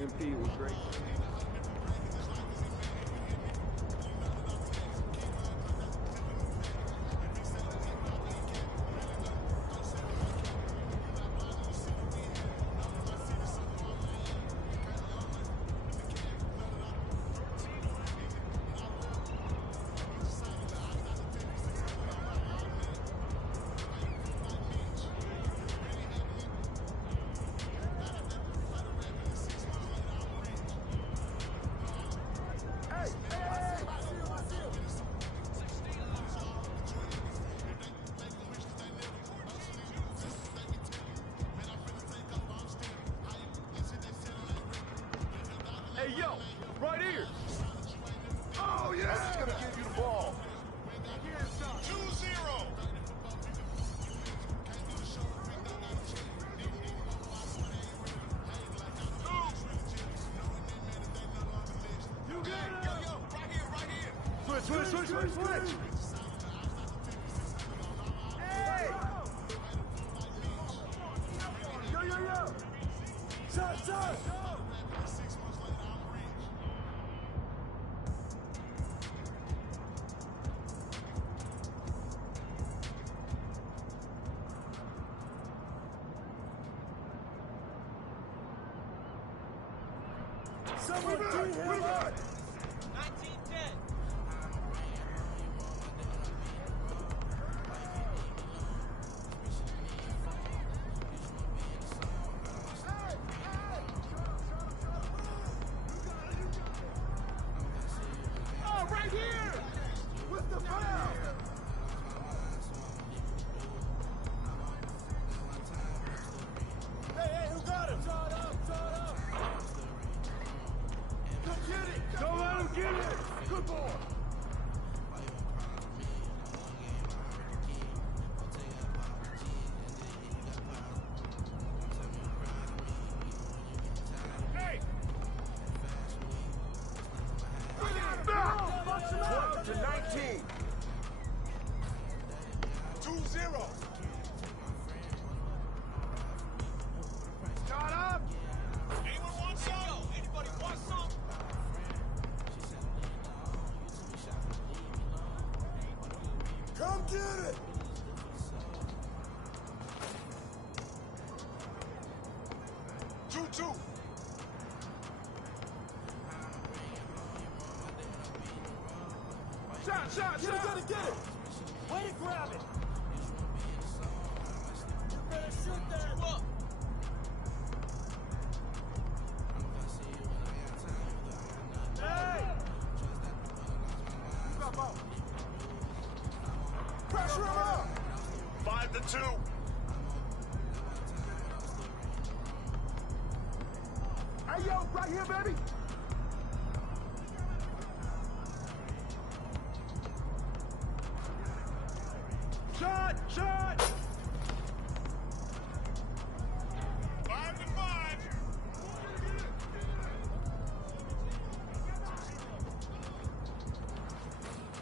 MP was great. Hey, yo, right here. Oh, yeah! I'm just gonna give you the ball. 2-0. You get it. Yo, right here. Switch. Hey! Yo! Shot! Someone do him up! 1910. Oh, right here. With the foul! Hey, who got him? Shot up. Go get it! Don't let him get it. Good boy. Hey! 12 to 19. 2-0. Shot up. Anyone want some? Anybody want some? Come get it! Two. Shot. You gotta get it! Way to grab it. You better shoot that. You up. Hey. Pressure him up! 5-2. Hey, yo, right here, baby. Shot. 5-5.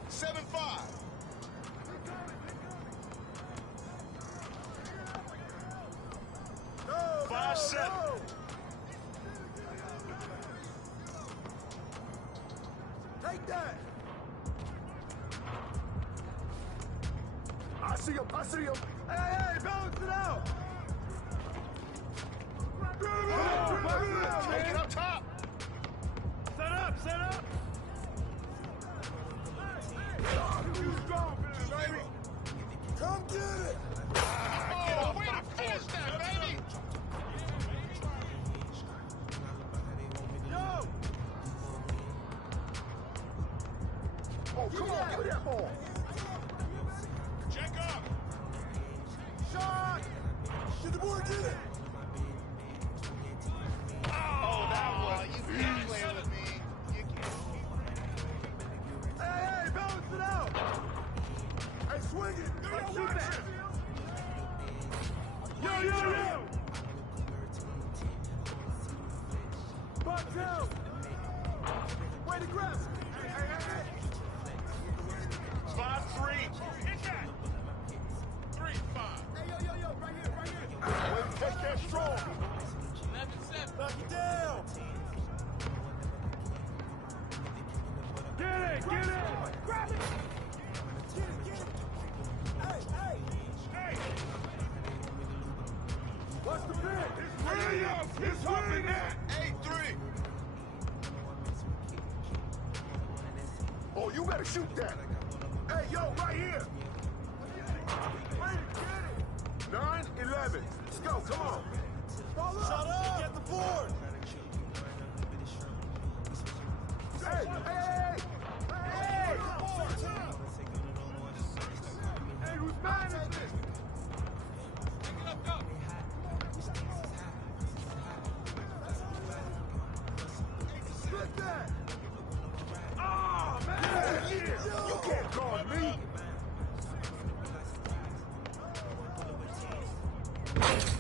7-5. Go! 5-7. Take that! I see him. Hey, balance it out. Take it up top. Set up. You strong, baby. Come get it! Oh, way to finish that, baby. Yo. Oh, come on, give me that ball. Check up. Shot. Get the board, get it! Oh, that one. You can't play with me. You can't. Hey, balance it out. Hey, swing it! Let's shoot that. Yo. Box out. Way to grab it! Hey! 5-3. Hit that. 3-5. Hey, yo, right here! Way to take that strong. 11-7. Knock it down! gotta shoot that. Hey, yo, right here. 9-11. Let's go, come on. Shut up! Get the board! Hey, hey, hey! Hey, who's mad at this? Pick it up, go! Get that! Oh, man! Yeah. You can't guard me!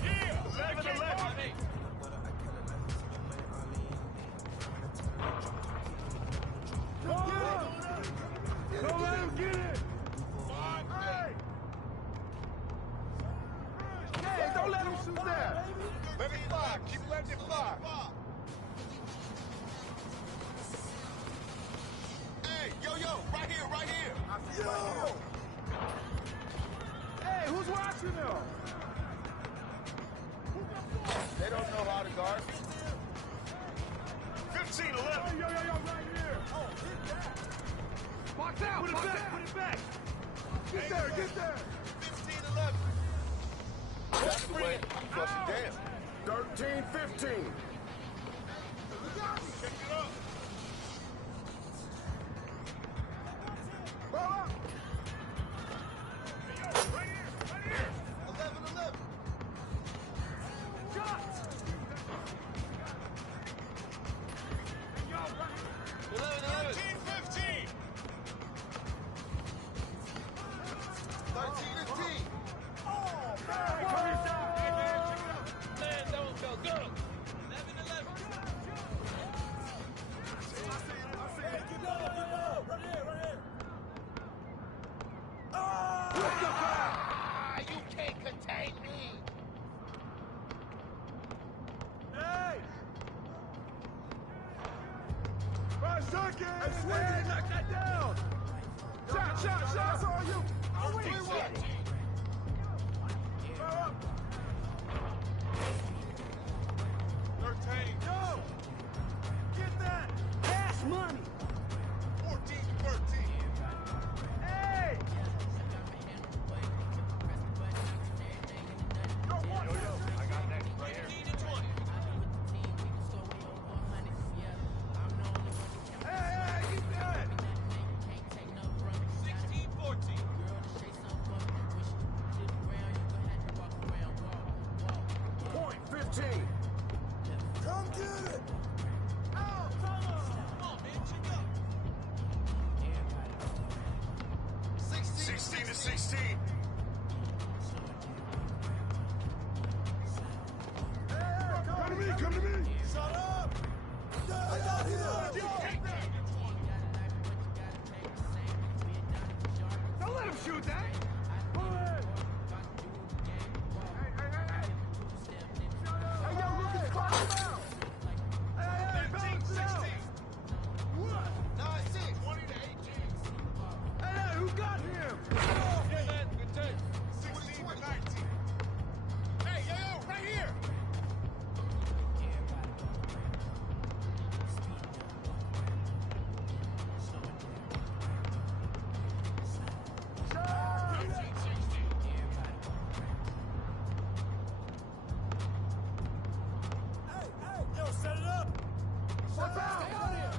Yeah! 11-11! Don't let him get it! Hey, don't let him shoot that! Let it fly. Keep letting it fly. Hey, yo, right here, right here. Yo! Hey, who's watching them? They don't know how to guard. 15-11. Yo, right here. Oh, hit that. Box out, put it back. Get there. 15-11. That's the way. I'm busting down. 13-15. Pick it up. Ball up. Right here. 11-11. Shot. 13-15. 13-15. Man, don't go. Go! 11-11. Hey, get down. Right here. You can't contain me. Hey! 5 seconds! Hey, swing! Knock that down! Shot! That's all you! Oh, wait. 13. Yo! Get that! Cash money! 14-13. Hey! Yo, I got next right here. 15-20. Hey, get that! 16-14. Point 15. Come get it! Come on, man. Check up. 16-16. Come to me! Shut up! I got him! Don't let him shoot that! Pull it! Hey, yo, Lucas, clock him out! Hey, bounce it out! 9-6. 20-18. Hey, who got him? Yeah, man. Good take. 16-19. Hey, yo, right here. Yo, set it up. What's out?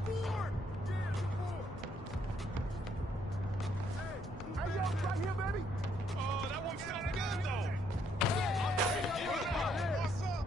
Board! Yeah, board! Hey, yo, right here, baby! Oh, that one's still good, though. What's up?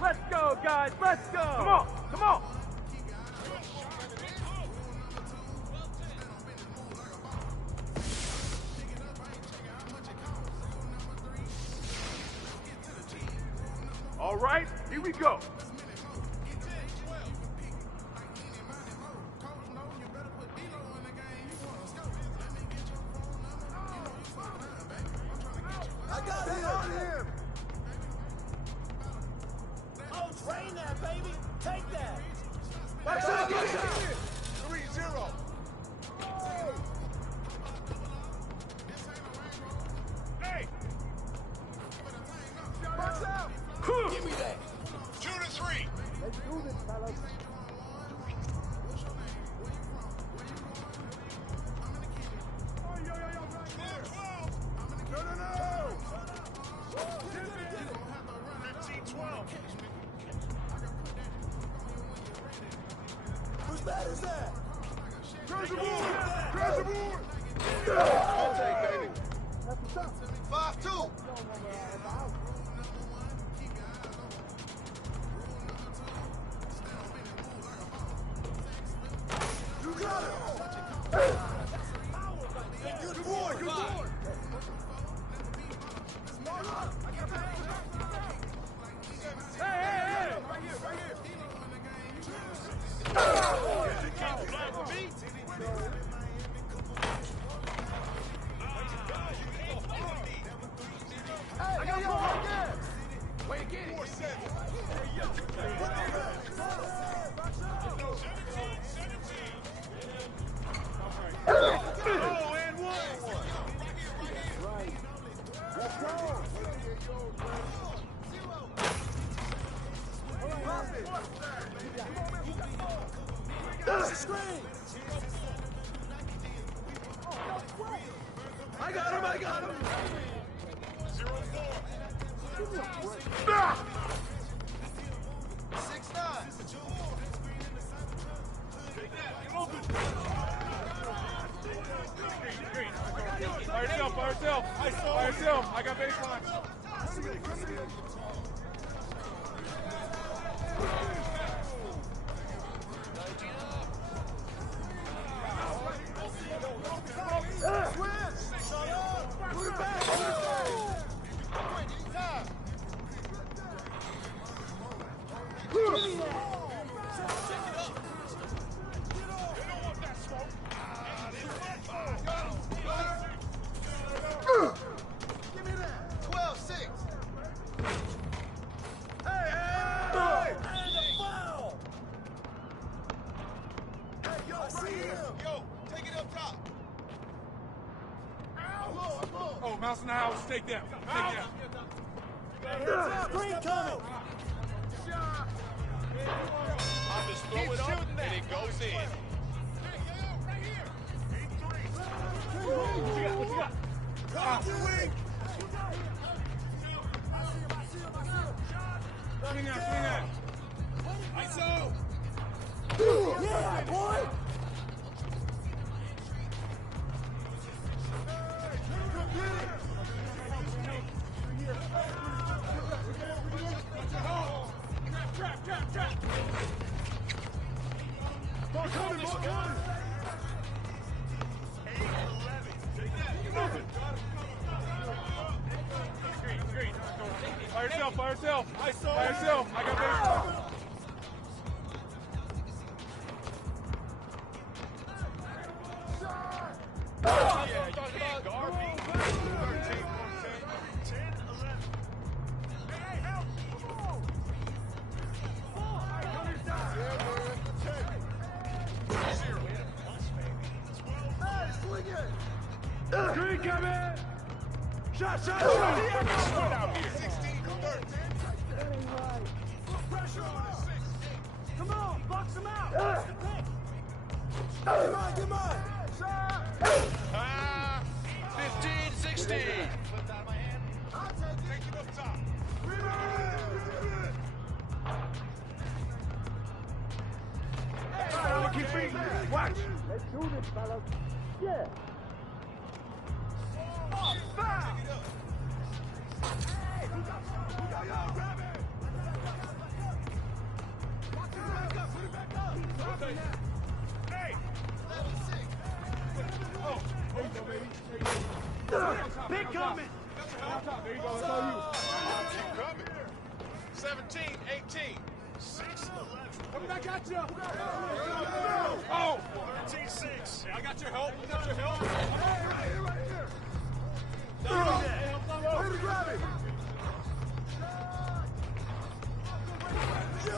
Let's go, guys. Let's go. Come on. All right, here we go. I got him! Oh, train that, baby. Take that. Back up! 3-0. Hey! Box out! Give me that. 2-3. Let's do this, fellas. No! 15-12. Whose bat is that? Crash the board! Crash the board! That's what's up. 5-2. You got it! Good boy! Good boy! Hey! Right here! Right here! I got one right there! Way to get it! 4-7. Oh, and one. Right. Let's go! I got him! I got him! 0-4. 6-9. By yourself, by yourself. By yourself. I got baseline. Oh, mouse in the house. Take that. Take that. Screen coming. I just throw it up and it goes in. What you got? Swing out, swing out. ISO! Yeah, boy. Trap. Ball coming, ball coming. 8-11. Screen. By yourself. By yourself. I got baseline. Green coming! Shot! Out here. 16-13. That ain't right. Pressure on him. Come on, box him out. Get mine! Shot! 15-16. Take it up top. Keep beating. Watch. Let's do this, fellas. Yeah. Foul. Hey, who got y'all? Grab it! Put it back up! Hey. Oh, there you go, baby. Big coming! There you go. That's all you. Keep coming. 17, 18. 6, 11. Coming back at you. Oh, 13, 6. Yeah, I got your help. I got your help. Hey, right here, right here. Way to grab it. Yo!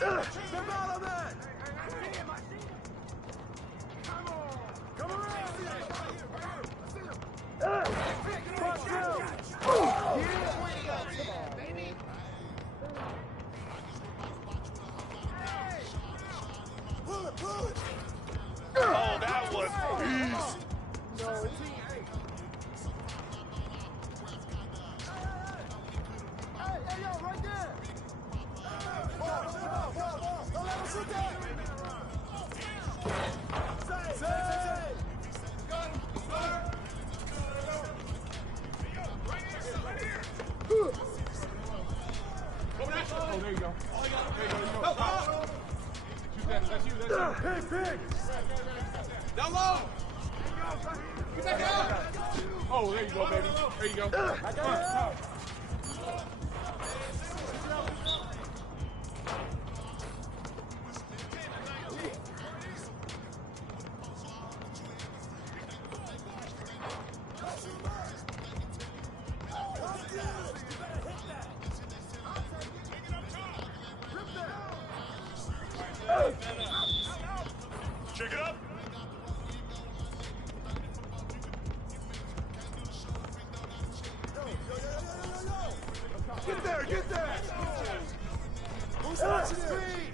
Step out of that! Come on! Come around! Oh, that was Hey, yo, right there! Don't let him shoot that! Save! Oh, there you go. Shoot that. That's you. That's you. Hey, big! down low. Get back out. Oh, there you go, baby. There you go. Come on. Check it up. Get there, get there! Who's watching speed?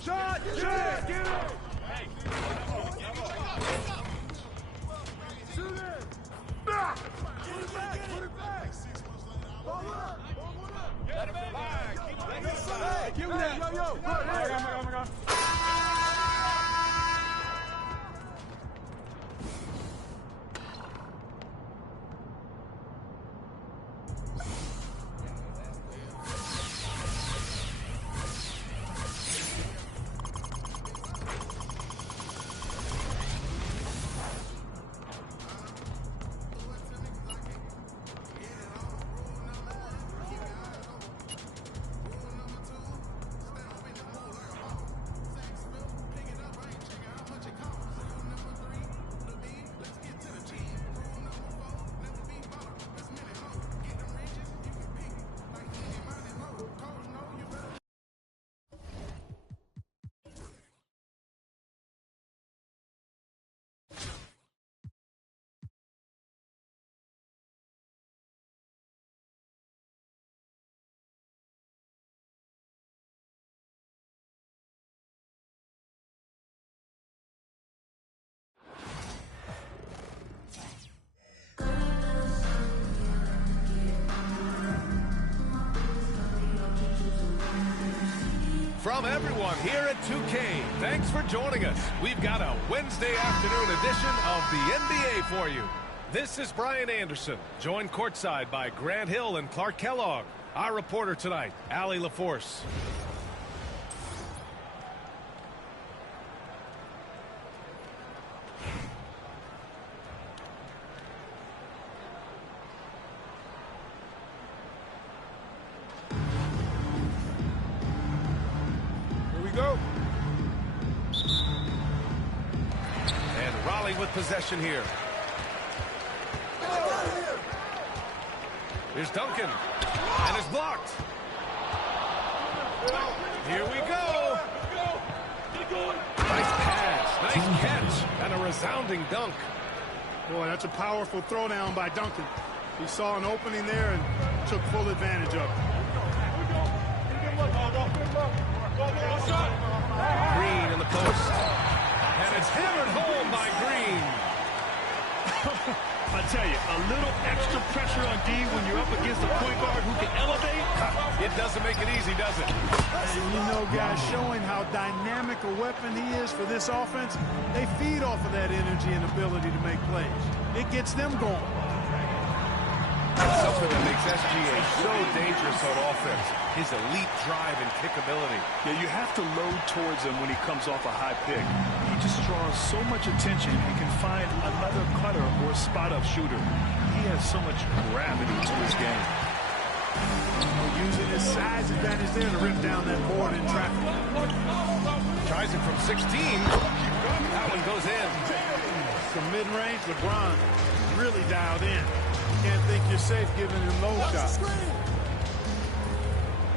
Shot! Get it! Shoot it! Put it back! Put it back! Ball up! Ball up! Get him in. Keep it inside. Hey, give me that! Yo, yo! Put it Oh my God. From everyone here at 2K, thanks for joining us. We've got a Wednesday afternoon edition of the NBA for you. This is Brian Anderson, joined courtside by Grant Hill and Clark Kellogg. Our reporter tonight, Allie LaForce. With possession here. Here's Duncan. And it's blocked. Here we go. Nice pass. Nice catch. And a resounding dunk. Boy, that's a powerful throwdown by Duncan. He saw an opening there and took full advantage of it. Green in the post. And it's hammered home by Green. I tell you, a little extra pressure on D when you're up against a point guard who can elevate. It doesn't make it easy, does it? And you know, guys, showing how dynamic a weapon he is for this offense, they feed off of that energy and ability to make plays. It gets them going. That's something that makes SGA so dangerous on offense. His elite drive and kickability. Yeah, you have to load towards him when he comes off a high pick. He just draws so much attention and can find another cutter or spot-up shooter. He has so much gravity to his game. Using his size advantage there to rip down that board in traffic. Tries it from 16. That one goes in. Some mid-range, LeBron really dialed in. Can't think you're safe giving him low shots.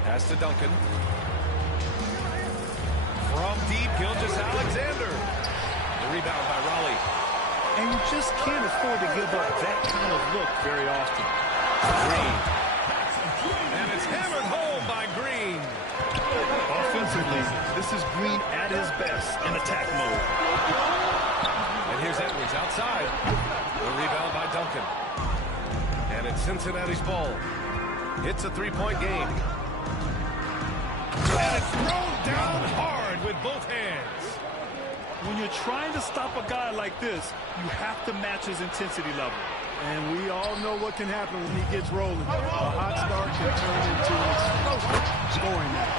Pass to Duncan. From deep, Gilgeous-Alexander. The rebound by Raleigh. And you just can't afford to give up that kind of look very often. Green. And it's hammered home by Green. Offensively, this is Green at his best in attack mode. And here's Edwards outside. The rebound by Duncan. And it's Cincinnati's ball. It's a three-point game. And it's thrown down hard with both hands. When you're trying to stop a guy like this, you have to match his intensity level. And we all know what can happen when he gets rolling. A hot start can turn into an explosive scoring night.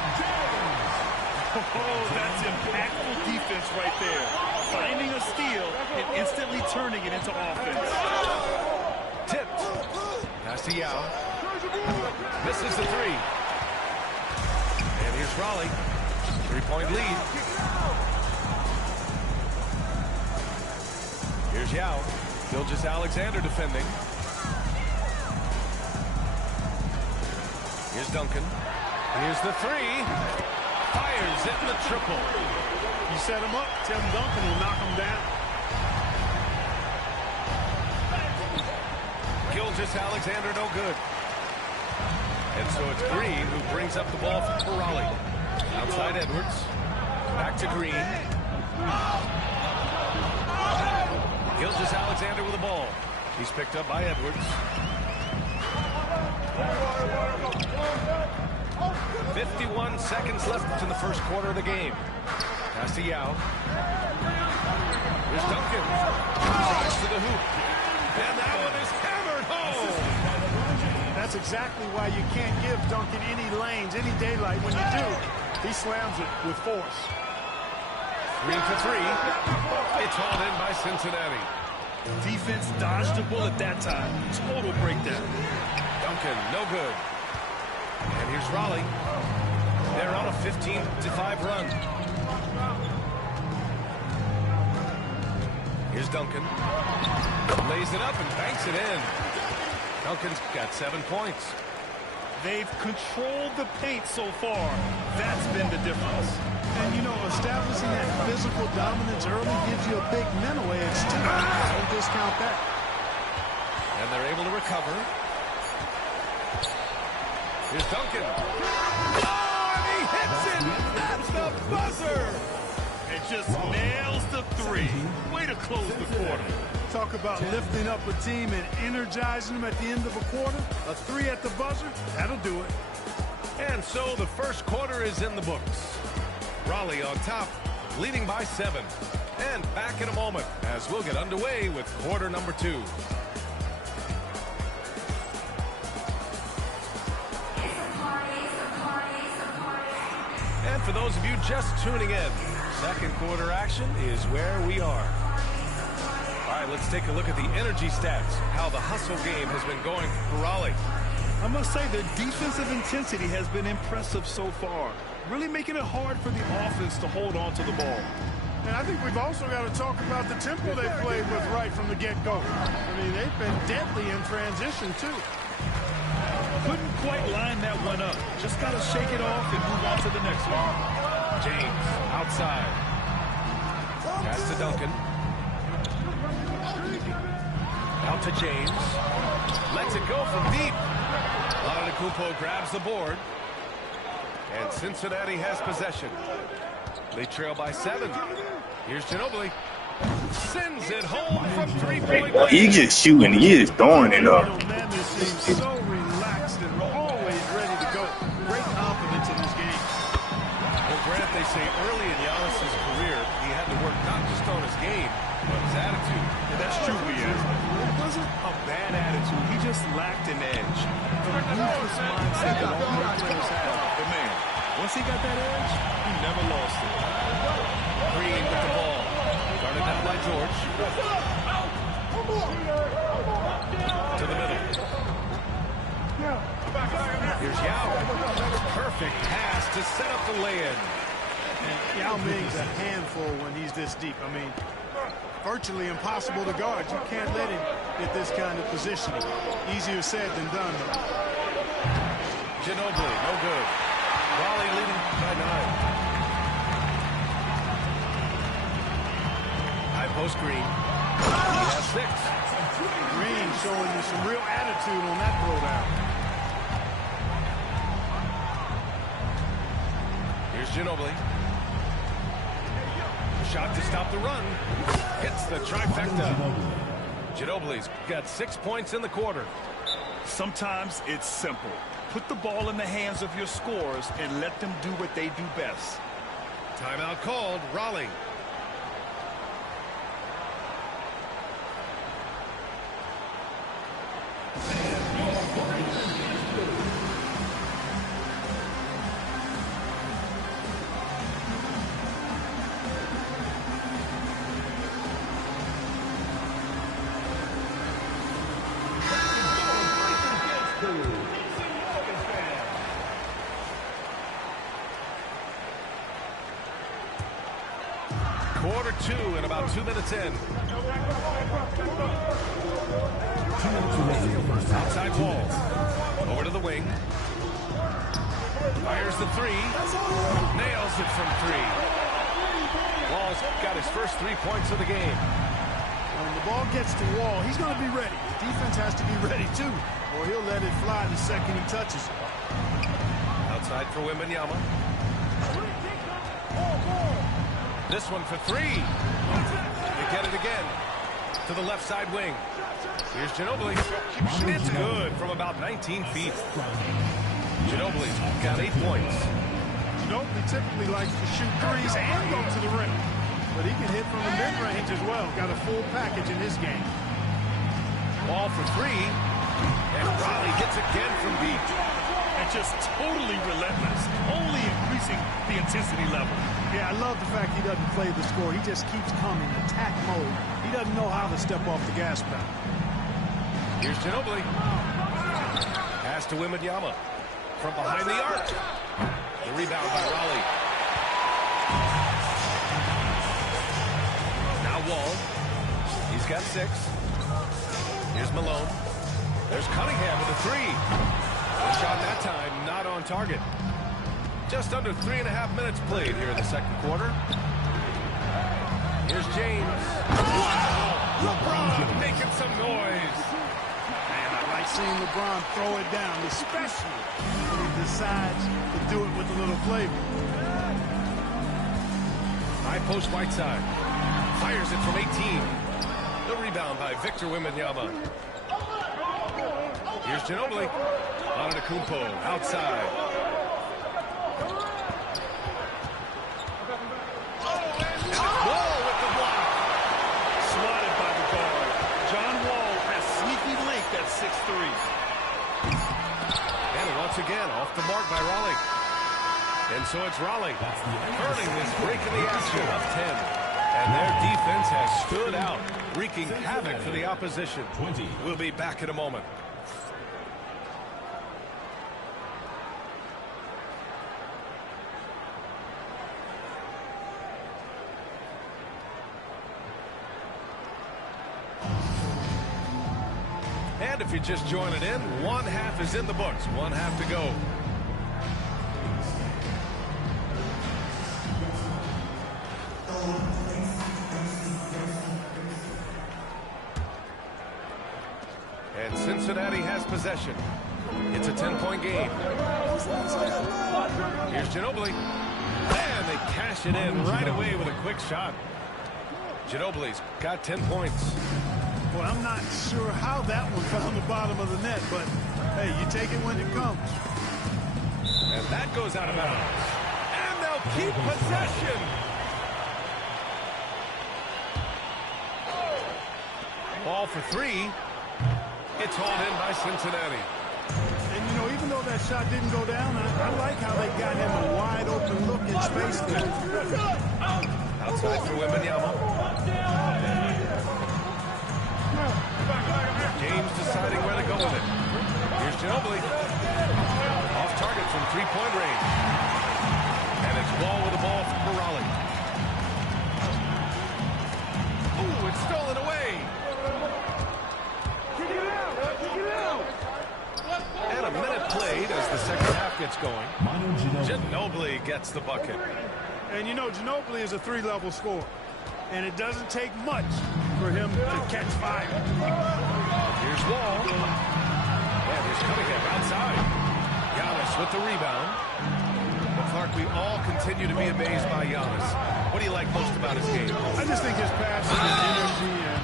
Oh, that's impactful defense right there. Finding a steal and instantly turning it into offense. Tipped. Pass to Yao. Misses the three. And here's Raleigh. Three-point lead. Here's Yao. Gilgeous-Alexander defending. Here's Duncan. Here's the three. Fires it in the triple. You set him up, Tim Duncan will knock him down. Gilgeous-Alexander no good. And so it's Green who brings up the ball for Raleigh. Outside Edwards. Back to Green. Gilgeous-Alexander with the ball. He's picked up by Edwards. 51 seconds left in the first quarter of the game. Pass to Yao. Here's Duncan. Drives to the hoop. And that one is hammered home. That's exactly why you can't give Duncan any lanes, any daylight. When you do, he slams it with force. Green for three. It's hauled in by Cincinnati. Defense dodged the bullet that time. Total breakdown. Duncan, no good. And here's Raleigh. They're on a 15-5 run. Here's Duncan. Lays it up and banks it in. Duncan's got 7 points. They've controlled the paint so far. That's been the difference. And, you know, establishing that physical dominance early gives you a big mental edge, too. Don't discount that. And they're able to recover. Here's Duncan. Oh, and he hits it! That's the buzzer! It just nails the three. Way to close the quarter. Talk about lifting up a team and energizing them at the end of a quarter. A three at the buzzer, that'll do it. And so the first quarter is in the books. Raleigh on top, leading by 7. And back in a moment as we'll get underway with quarter number 2. And for those of you just tuning in, second quarter action is where we are. All right, let's take a look at the energy stats, how the hustle game has been going for Raleigh. I must say their defensive intensity has been impressive so far, really making it hard for the offense to hold on to the ball. And I think we've also got to talk about the tempo they played with right from the get-go. I mean, they've been deadly in transition, too. Couldn't quite line that one up. Just got to shake it off and move on to the next one. James outside. Pass to Duncan. Out to James. Lets it go from deep. Antetokounmpo grabs the board. And Cincinnati has possession. They trail by 7. Here's Ginobili. Sends it home from 3-point line. He just shooting. He is throwing it up. Madness seems so relaxed and always ready to go. Great confidence in his game. Well, Grant, they say early in Giannis's career, he had to work not just on his game, But his attitude. Yeah, that's true, Leanne. It wasn't a bad attitude. He just lacked an edge. The ruthless mindset that all great players have. But man, once he got that edge, he never lost it. Green with the ball. Guarded down by George. To the middle. Here's Yao. Perfect pass to set up the lay-in. And Yao Ming's a handful when he's this deep. I mean, virtually impossible to guard. You can't let him get this kind of positioning. Easier said than done, though. Ginobili, no good. Raleigh leading by 9. High post Green. He has 6. Green showing you some real attitude on that throwdown. Here's Ginobili. Shot to stop the run. Hits the trifecta. Ginobili's got 6 points in the quarter. Sometimes it's simple. Put the ball in the hands of your scorers and let them do what they do best. Timeout called. Raleigh. Quarter 2 and about 2 minutes in. Outside Wall. Over to the wing. Fires the 3. Nails it from 3. Wall's got his first 3 points of the game. When the ball gets to Wall, he's going to be ready. The defense has to be ready, too, or he'll let it fly the second he touches it. Outside for Wembanyama. This one for 3. They get it again. To the left side wing. Here's Ginobili. It's good from about 19 feet. Ginobili's got 8 points. Ginobili typically likes to shoot threes and go to the rim. But he can hit from the mid-range as well. Got a full package in his game. Ball for 3. And Raleigh hits again from deep. And just totally relentless. Only increasing the intensity level. Yeah, I love the fact he doesn't play the score. He just keeps coming, attack mode. He doesn't know how to step off the gas pedal. Here's Ginobili. Pass to Wembanyama. From behind the arc. The rebound by Raleigh. Now Wall. He's got 6. Here's Malone. There's Cunningham with a 3. The shot that time not on target. Just under 3.5 minutes played here in the second quarter. Here's James. Wow! LeBron making some noise. Man, I like seeing LeBron throw it down, especially when he decides to do it with a little flavor. High post Whiteside. Fires it from 18. The rebound by Victor Wembanyama. Here's Ginobili. Antetokounmpo outside. Wall with the block. Swatted by the guard. John Wall has sneaky length at 6'3". And once again, off the mark by Raleigh. And so it's Raleigh earning this break in the action of 10. And their defense has stood out, wreaking havoc for the opposition. We'll be back in a moment. And if you're just joining in, 1/2 is in the books. 1/2 to go. And Cincinnati has possession. It's a 10-point game. Here's Ginobili. And they cash it in right away with a quick shot. Ginobili's got 10 points. Well, I'm not sure how that one found the bottom of the net, but hey, you take it when it comes. And that goes out of bounds. And they'll keep possession. Ball for three. It's hauled in by Cincinnati. And, you know, even though that shot didn't go down, I like how they got him a wide open look in space there. Outside for Wembanyama. James deciding where to go with it. Here's Ginobili. Off target from three-point range. And it's Wall with the ball for Raleigh. Ooh, it's stolen away. And a minute played as the second half gets going. Ginobili gets the bucket. And, you know, Ginobili is a three-level scorer. And it doesn't take much for him to catch fire. Here's Wall. And here's Cunningham outside. Giannis with the rebound. But Clark, we all continue to be amazed by Giannis. What do you like most about his game? I just think his passion and energy and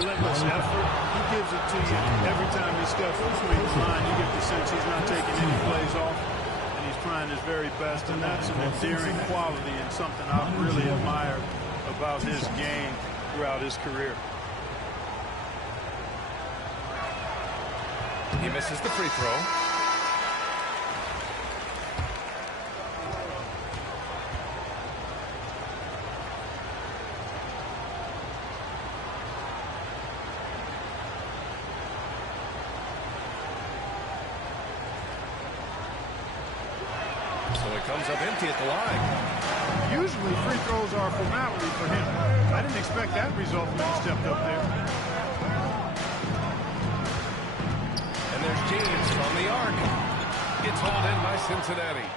relentless effort, he gives it to you every time he steps between the line. You get the sense he's not taking any plays off, and he's trying his very best, and that's an endearing quality and something I've really admired about his game throughout his career. He misses the free throw. So it comes up empty at the line. Usually free throws are a formality for him. I didn't expect that result when he stepped up there. And there's James from the arc. Gets hauled in by Cincinnati.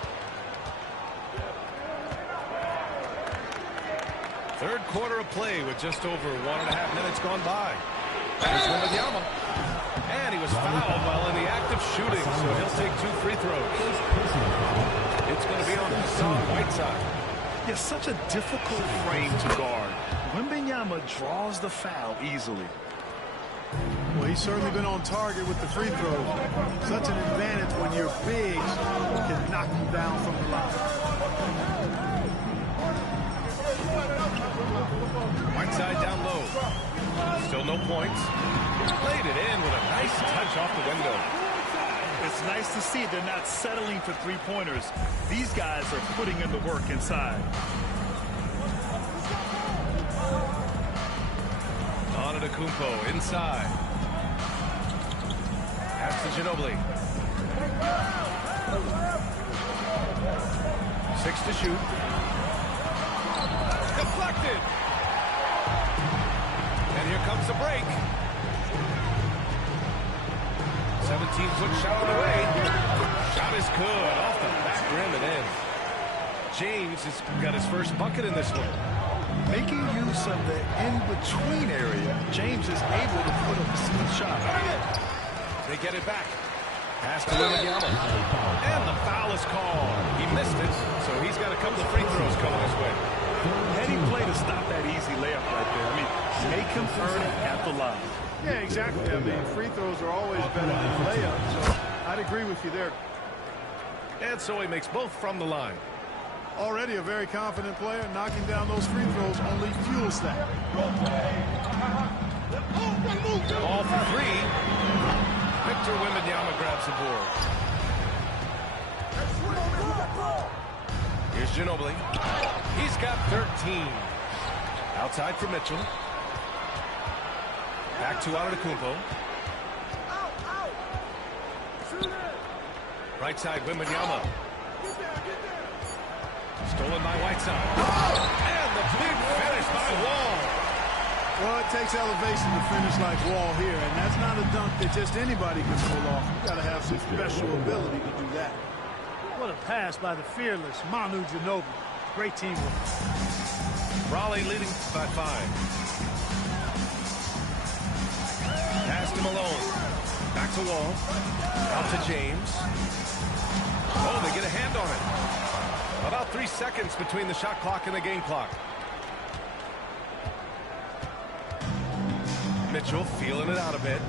Third quarter of play with just over 1.5 minutes gone by. Here's Wembanyama. And he was fouled while in the act of shooting, so he'll take 2 free throws. It's going to be on Hassan Whiteside. Yeah, such a difficult frame to guard. Wembanyama draws the foul easily. Well, he's certainly been on target with the free throws. Such an advantage when your bigs can knock you down from the line. Whiteside down low. Still no points. Played it in with a nice touch off the window. It's nice to see they're not settling for three-pointers. These guys are putting in the work inside. Antetokounmpo inside. Pass to Ginobili. 6 to shoot. Deflected. And here comes the break. 17-foot shot on the way. Shot is good. Off the back rim and in. James has got his first bucket in this one. Making use of the in-between area, James is able to put up a smooth shot. They get it back. Pass to Wembanyama. And the foul is called. He missed it, so he's got a couple of free throws coming his way. Heady play to stop that easy layup right there. I mean, make him earn it at the line. Yeah, exactly. I mean, free throws are always better than layups, so I'd agree with you there. And so he makes both from the line. Already a very confident player. Knocking down those free throws only fuels that. Ball for 3. Victor Wembanyama grabs the board. Here's Ginobili. He's got 13. Outside for Mitchell. Back to Antetokounmpo. Right side, Wembanyama. Stolen by Whiteside. And the big finish by Wall. Well, it takes elevation to finish like Wall here, and that's not a dunk that just anybody can pull off. You got to have some special ability to do that. What a pass by the fearless Manu Ginobili. Great teamwork. Raleigh leading by 5. Pass to Malone. Back to Wall. Out to James. Oh, they get a hand on it. About 3 seconds between the shot clock and the game clock. Mitchell feeling it out a bit.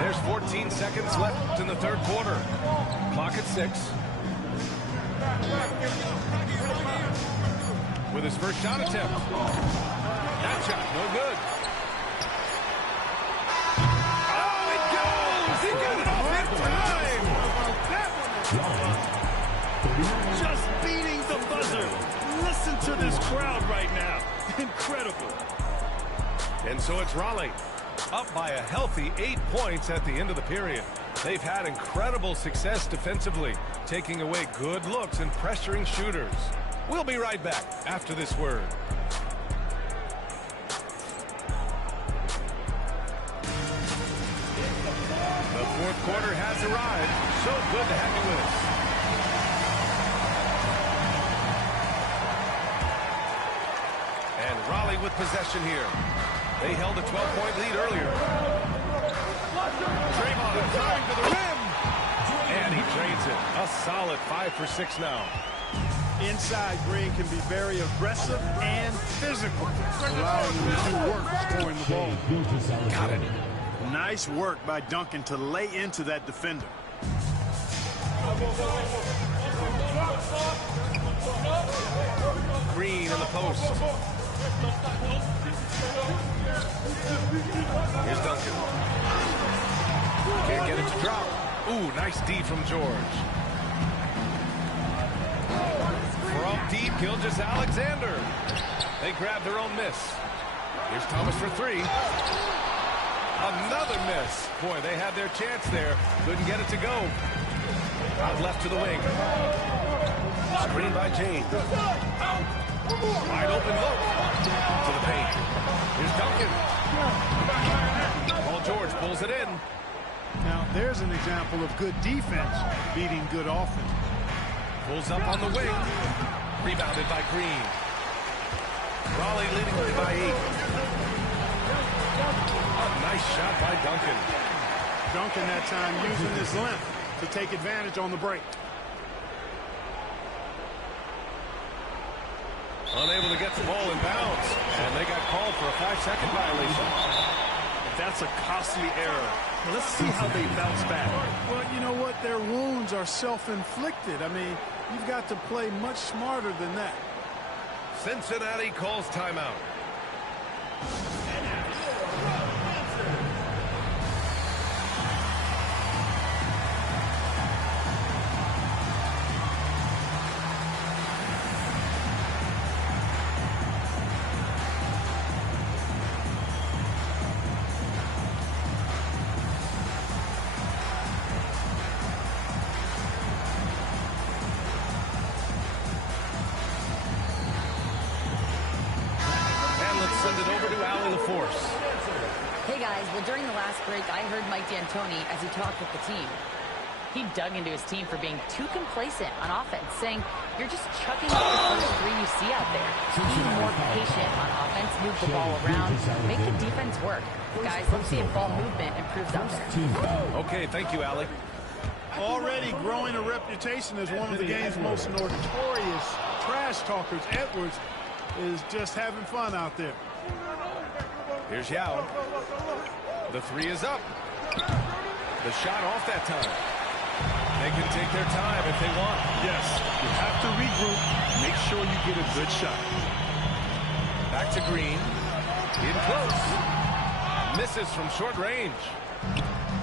There's 14 seconds left in the third quarter. Clock at 6. with his first shot attempt. That shot, no good. Oh, it goes! He got it off in time! Just beating the buzzer. Listen to this crowd right now. Incredible. And so it's Raleigh, up by a healthy 8 points at the end of the period. They've had incredible success defensively, taking away good looks and pressuring shooters. We'll be right back after this word. The fourth quarter has arrived. So good to have you with us. And Raleigh with possession here. They held a 12-point lead earlier. Draymond trying to the rim. And he drains it. A solid 5 for 6 now. Inside, Green can be very aggressive and physical, allowing him to do work scoring the ball. Got it. Nice work by Duncan to lay into that defender. Green in the post. Here's Duncan. Can't get it to drop. Ooh, nice D from George. From deep, Gilgeous-Alexander. They grab their own miss. Here's Thomas for 3. Another miss. Boy, they had their chance there. Couldn't get it to go. Out left to the wing. Screen by James. Wide open look. To the paint. Here's Duncan. Paul George pulls it in. Now, there's an example of good defense beating good offense. Pulls up on the wing. Rebounded by Green. Raleigh leading by 8. A nice shot by Duncan. Duncan that time using his length to take advantage on the break. Unable to get the ball in bounds. And they got called for a 5-second violation. That's a costly error. Let's see how they bounce back. Well, you know what? Their wounds are self-inflicted. I mean, you've got to play much smarter than that. Cincinnati calls timeout. Hey guys, well during the last break I heard Mike D'Antoni as he talked with the team. He dug into his team for being too complacent on offense, saying you're just chucking up the first 3 you see out there. Be more patient on offense, move the ball around, make the defense work. Guys, let's see if ball movement improves out there. Okay, thank you, Allie. Already growing a reputation as one of the game's most notorious trash talkers, Edwards is just having fun out there. Here's Yao. The 3 is up. The shot off that time. They can take their time if they want. Yes, you have to regroup. Make sure you get a good shot. Back to Green. In close. Misses from short range.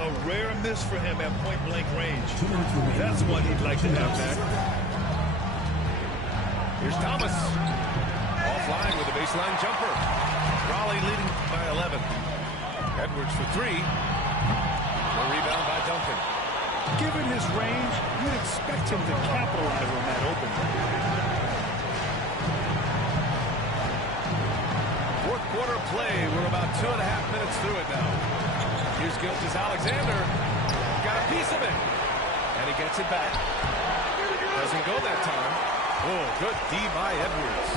A rare miss for him at point-blank range. That's what he'd like to have back. Here's Thomas. Offline with a baseline jumper. Raleigh leading by 11. Edwards for 3. The rebound by Duncan. Given his range, you'd expect him to capitalize on that open. Fourth quarter play. We're about 2.5 minutes through it now. Here's Gilgeous-Alexander. Got a piece of it. And he gets it back. Doesn't go that time. Oh, good D by Edwards.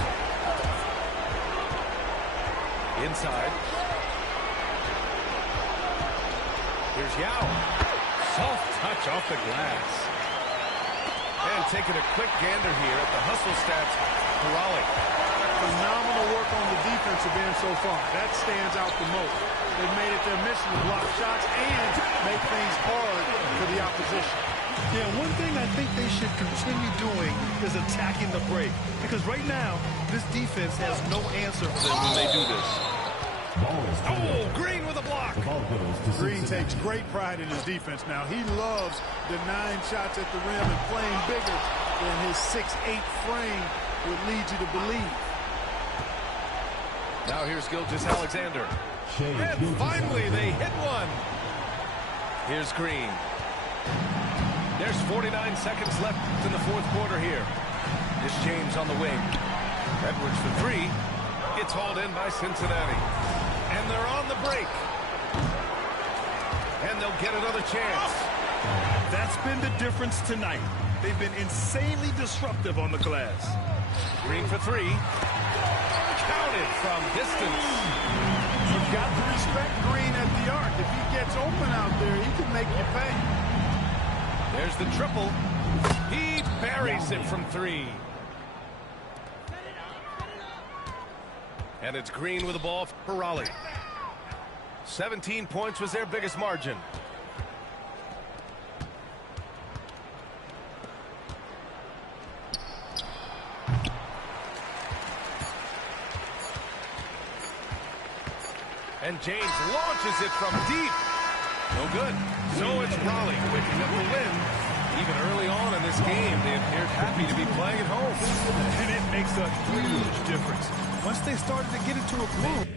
Inside. Here's Yao. Soft touch off the glass. And taking a quick gander here at the hustle stats for Raleigh. Phenomenal work on the defensive end so far. That stands out the most. They've made it their mission to block shots and make things hard for the opposition. Yeah, one thing I think they should continue doing is attacking the break. Because right now, this defense has no answer for them when they do this. Oh, Green with a block. Green takes great pride in his defense now. He loves denying shots at the rim and playing bigger than his 6'8" frame would lead you to believe. Now here's Gilgeous-Alexander. And finally they hit one. Here's Green. There's 49 seconds left in the fourth quarter here. It's James on the wing. Edwards for three. It's hauled in by Cincinnati. And they're on the break. And they'll get another chance. That's been the difference tonight. They've been insanely disruptive on the glass. Green for three. Counted from distance. You've got to respect Green at the arc. If he gets open out there, he can make you pay. There's the triple. He buries it from three. And it's Green with the ball for Raleigh. 17 points was their biggest margin. And James launches it from deep. No good. So it's Raleigh picking up the win. Even early on in this game, they appeared happy to be playing at home. And it makes a huge difference. Once they started to get into a groove.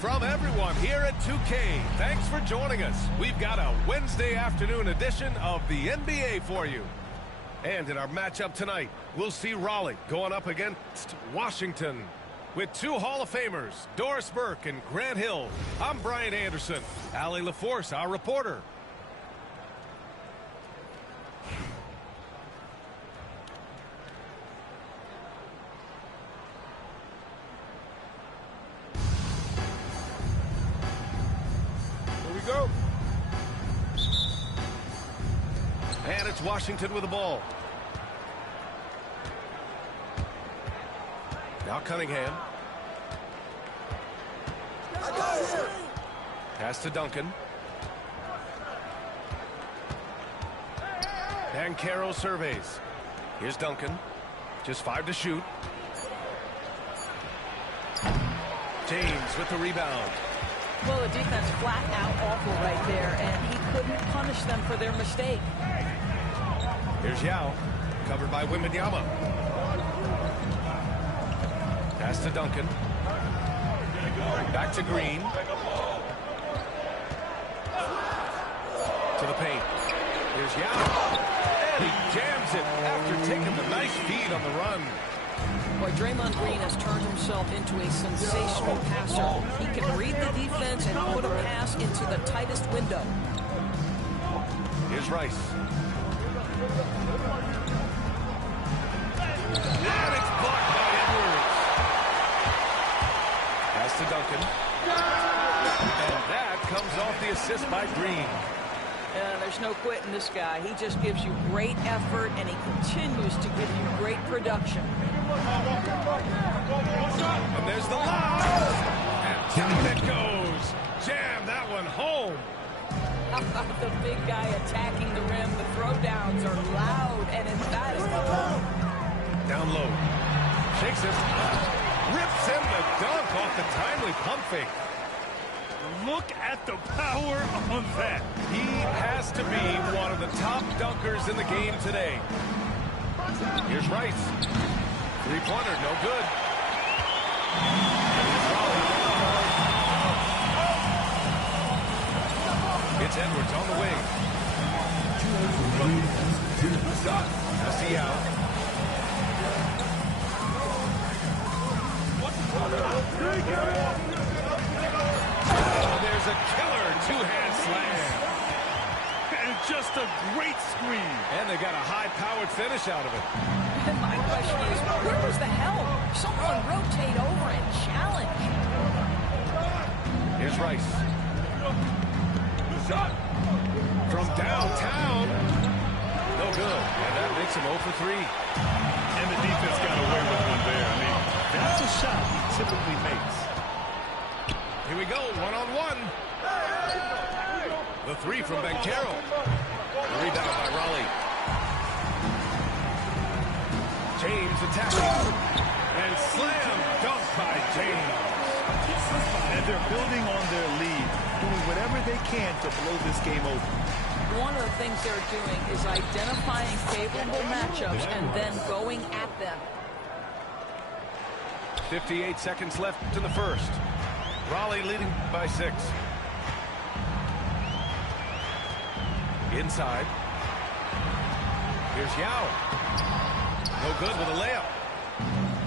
From everyone here at 2K, thanks for joining us. We've got a Wednesday afternoon edition of the NBA for you. And in our matchup tonight, we'll see Raleigh going up against Washington. With two Hall of Famers, Doris Burke and Grant Hill, I'm Brian Anderson. Allie LaForce, our reporter. Go. And it's Washington with the ball. Now Cunningham. Pass to Duncan. And Carroll surveys. Here's Duncan. Just 5 to shoot. James with the rebound. Well, the defense flat out awful right there, and he couldn't punish them for their mistake. Here's Yao, covered by Wembanyama. Pass to Duncan. Back to Green. To the paint. Here's Yao. And he jams it after taking the nice feed on the run. Boy, Draymond Green has turned himself into a sensational passer. He can read the defense and put a pass into the tightest window. Here's Rice. And it's blocked by Edwards. Pass to Duncan. And that comes off the assist by Green. There's no quitting this guy. He just gives you great effort, and he continues to give you great production. And there's the lob. And down it goes. Jam that one home. How about the big guy attacking the rim? The throwdowns are loud and emphatic. Down low. Shakes it. Rips in the dunk off the timely pump fake. Look at the power on that. He has to be one of the top dunkers in the game today. Here's Rice. Three-pointer, no good. It's Edwards on the wing. That's out. There's a killer two-hand slam. And just a great screen. And they got a high-powered finish out of it. And my question is, where was the help? Someone rotate over and challenge. Here's Rice. From downtown. No good. And that makes him 0 for 3. And the defense got away with one there. I mean, that's a shot he typically makes. Here we go, one-on-one. The three from Banchero. Rebound by Raleigh. James attacking. And slam dunk by James. And they're building on their lead, doing whatever they can to blow this game open. One of the things they're doing is identifying favorable matchups and then going at them. 58 seconds left in the first. Raleigh leading by 6. Inside. Here's Yao. No good with a layup.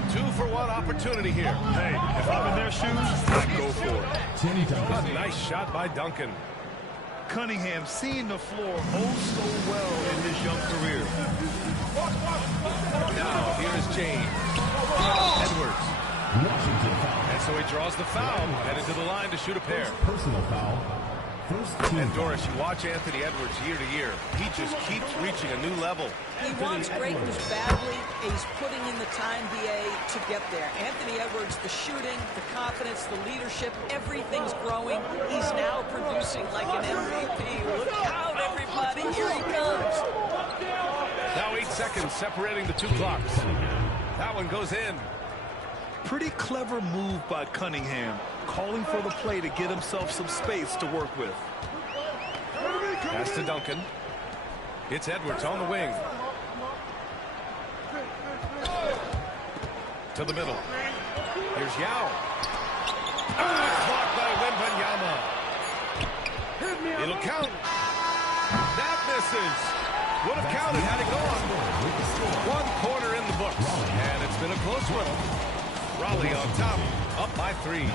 2-for-1 opportunity here. Hey, if I'm in their shoes, I'd go for it. A nice shot by Duncan. Cunningham seeing the floor oh so well in his young career. Now, here's James. Edwards. And so he draws the foul, headed to the line to shoot a pair. Personal foul. And Doris, you watch Anthony Edwards year to year. He just keeps reaching a new level. He wants greatness badly. He's putting in the time, BA, to get there. Anthony Edwards, the shooting, the confidence, the leadership, everything's growing. He's now producing like an MVP. Look out, everybody. Here he comes. Now 8 seconds separating the two clocks. That one goes in. Pretty clever move by Cunningham, calling for the play to get himself some space to work with. Pass to Duncan. It's Edwards on the wing. To the middle. Here's Yao. Blocked by Wembanyama. It'll count. That misses. Would have counted had it gone. 1 quarter in the books. And it's been a close one. Raleigh on top, up by 3.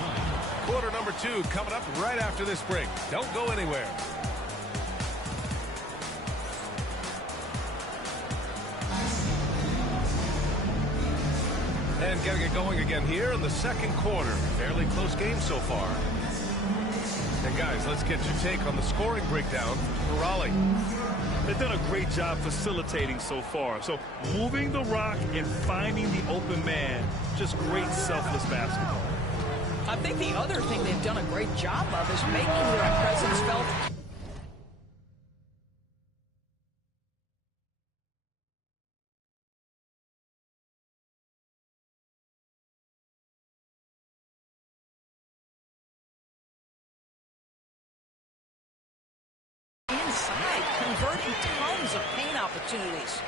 Quarter number 2 coming up right after this break. Don't go anywhere. And getting it going again here in the second quarter. Fairly close game so far. And guys, let's get your take on the scoring breakdown for Raleigh. They've done a great job facilitating so far. So moving the rock and finding the open man. Just great selfless basketball. I think the other thing they've done a great job of is making their presence felt. Inside, converting tons of paint opportunities.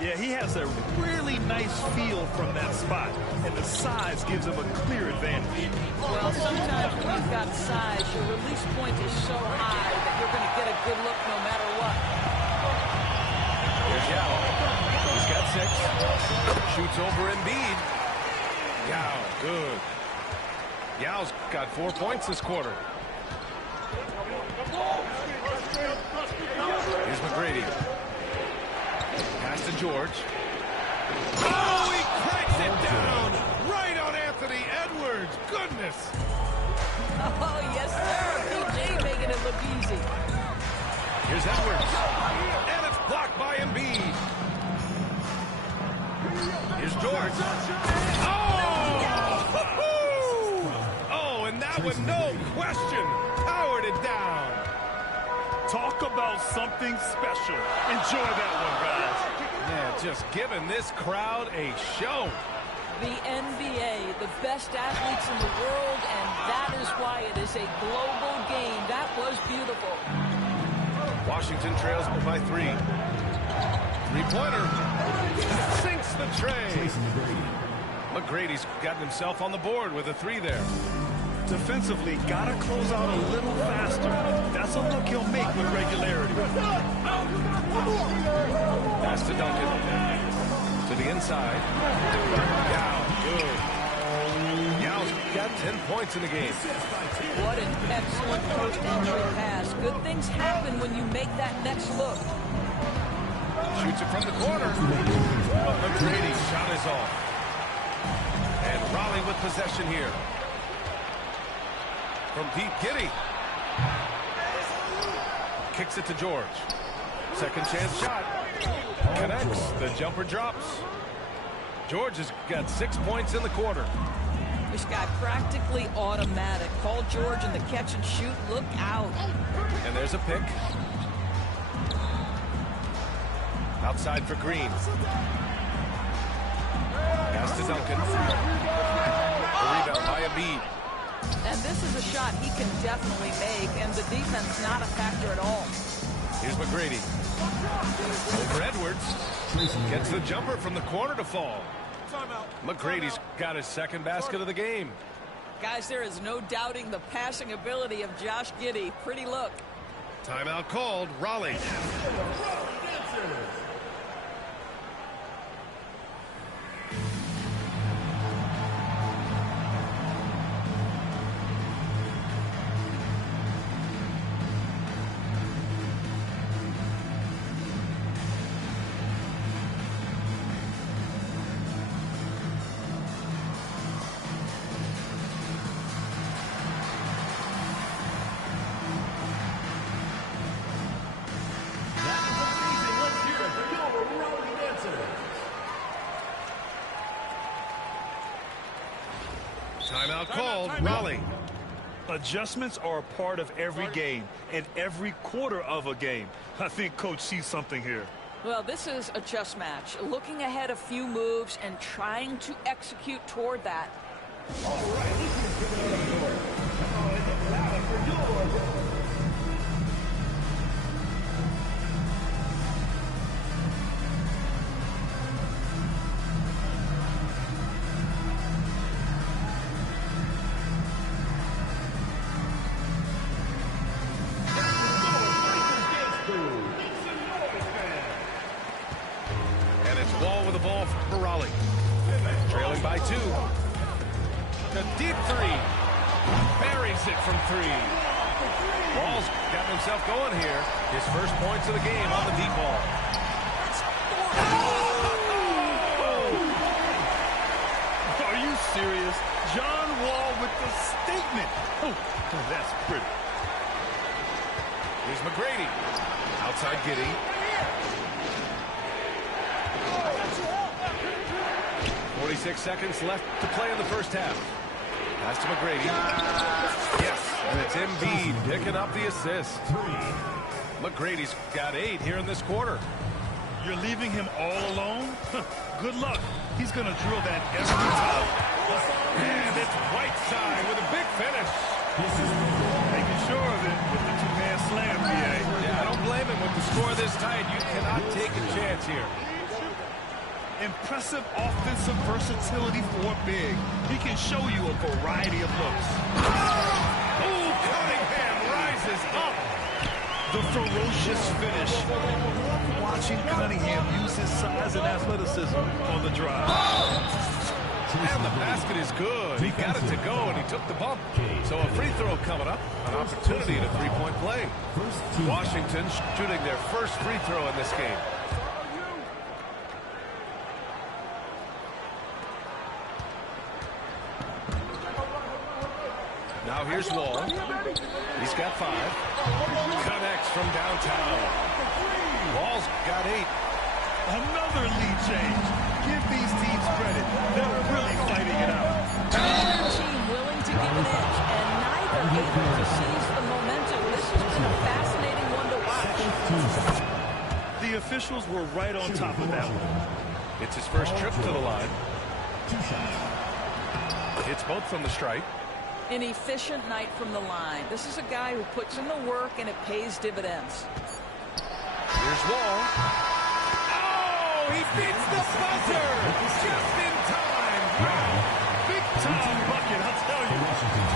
Yeah, he has a really nice feel from that spot, and the size gives him a clear advantage. Well, sometimes when you've got size, your release point is so high that you're going to get a good look no matter what. Here's Yao. He's got 6. Shoots over Embiid. Yao, good. Yao's got 4 points this quarter. Here's McGrady. Pass to George. Oh, he cranks it down right on Anthony Edwards. Edwards, goodness. Oh, yes, sir. PJ making it look easy. Here's Edwards. And it's blocked by Embiid. Here's George. Oh! Oh, and that one, no question, powered it down. Talk about something special. Enjoy that one, guys. Yeah, just giving this crowd a show. The NBA, the best athletes in the world, and that is why it is a global game. That was beautiful. Washington trails by 3. Three-pointer. Sinks the tray. McGrady's gotten himself on the board with a 3 there. Defensively, gotta close out a little faster. That's a look he'll make with regularity. Pass to Duncan. To the inside. Yao, good. Yao's got 10 points in the game. What an excellent post-entry pass. Good things happen when you make that next look. Shoots it from the corner. McGrady's shot is off. And Raleigh with possession here. From deep, Giddey. Kicks it to George. Second chance shot. Connects. The jumper drops. George has got 6 points in the quarter. This guy practically automatic. Call George in the catch and shoot. Look out. And there's a pick. Outside for Green. Pass to Duncan. The rebound by Embiid. And this is a shot he can definitely make, and the defense not a factor at all. Here's McGrady. Over Edwards. Gets the jumper from the corner to fall. McGrady's got his second basket of the game. Guys, there is no doubting the passing ability of Josh Giddey. Pretty look. Timeout called. Raleigh. Timeout called. Raleigh. Adjustments are a part of every game and every quarter of a game. I think Coach sees something here. Well, this is a chess match. Looking ahead a few moves and trying to execute toward that. All right, this is Wall with the ball for Raleigh. Trailing by 2. The deep 3. Buries it from 3. Wall's got himself going here. His first points of the game on the deep ball. Are you serious? John Wall with the statement. Oh, that's pretty. Here's McGrady. Outside Giddey. 46 seconds left to play in the first half. Pass to McGrady. Yes, and it's Embiid picking up the assist. McGrady's got 8 here in this quarter. You're leaving him all alone? Good luck. He's going to drill that every time. And it's Whiteside with a big finish. Making sure of it with the two-man slam, PA. Yeah, I don't blame him. With the score this tight, you cannot take a chance here. Impressive offensive versatility for big. He can show you a variety of looks. Oh, Cunningham rises up. The ferocious finish. Watching Cunningham use his size and athleticism on the drive. And the basket is good. He got it to go, and he took the bump. So a free throw coming up. An opportunity at a three-point play. Washington shooting their first free throw in this game. Now here's Wall. He's got 5. Connects from downtown. Wall's got 8. Another lead change. Give these teams credit. They're really fighting it out. Neither team willing to give an inch, and neither able to seize the momentum. This has been a fascinating one to watch. The officials were right on top of that one. It's his first trip to the line. Hits both from the stripe. An efficient night from the line. This is a guy who puts in the work, and it pays dividends. Here's Wall. Oh, he beats the buzzer just in time. Wow. Big time bucket, I'll tell you.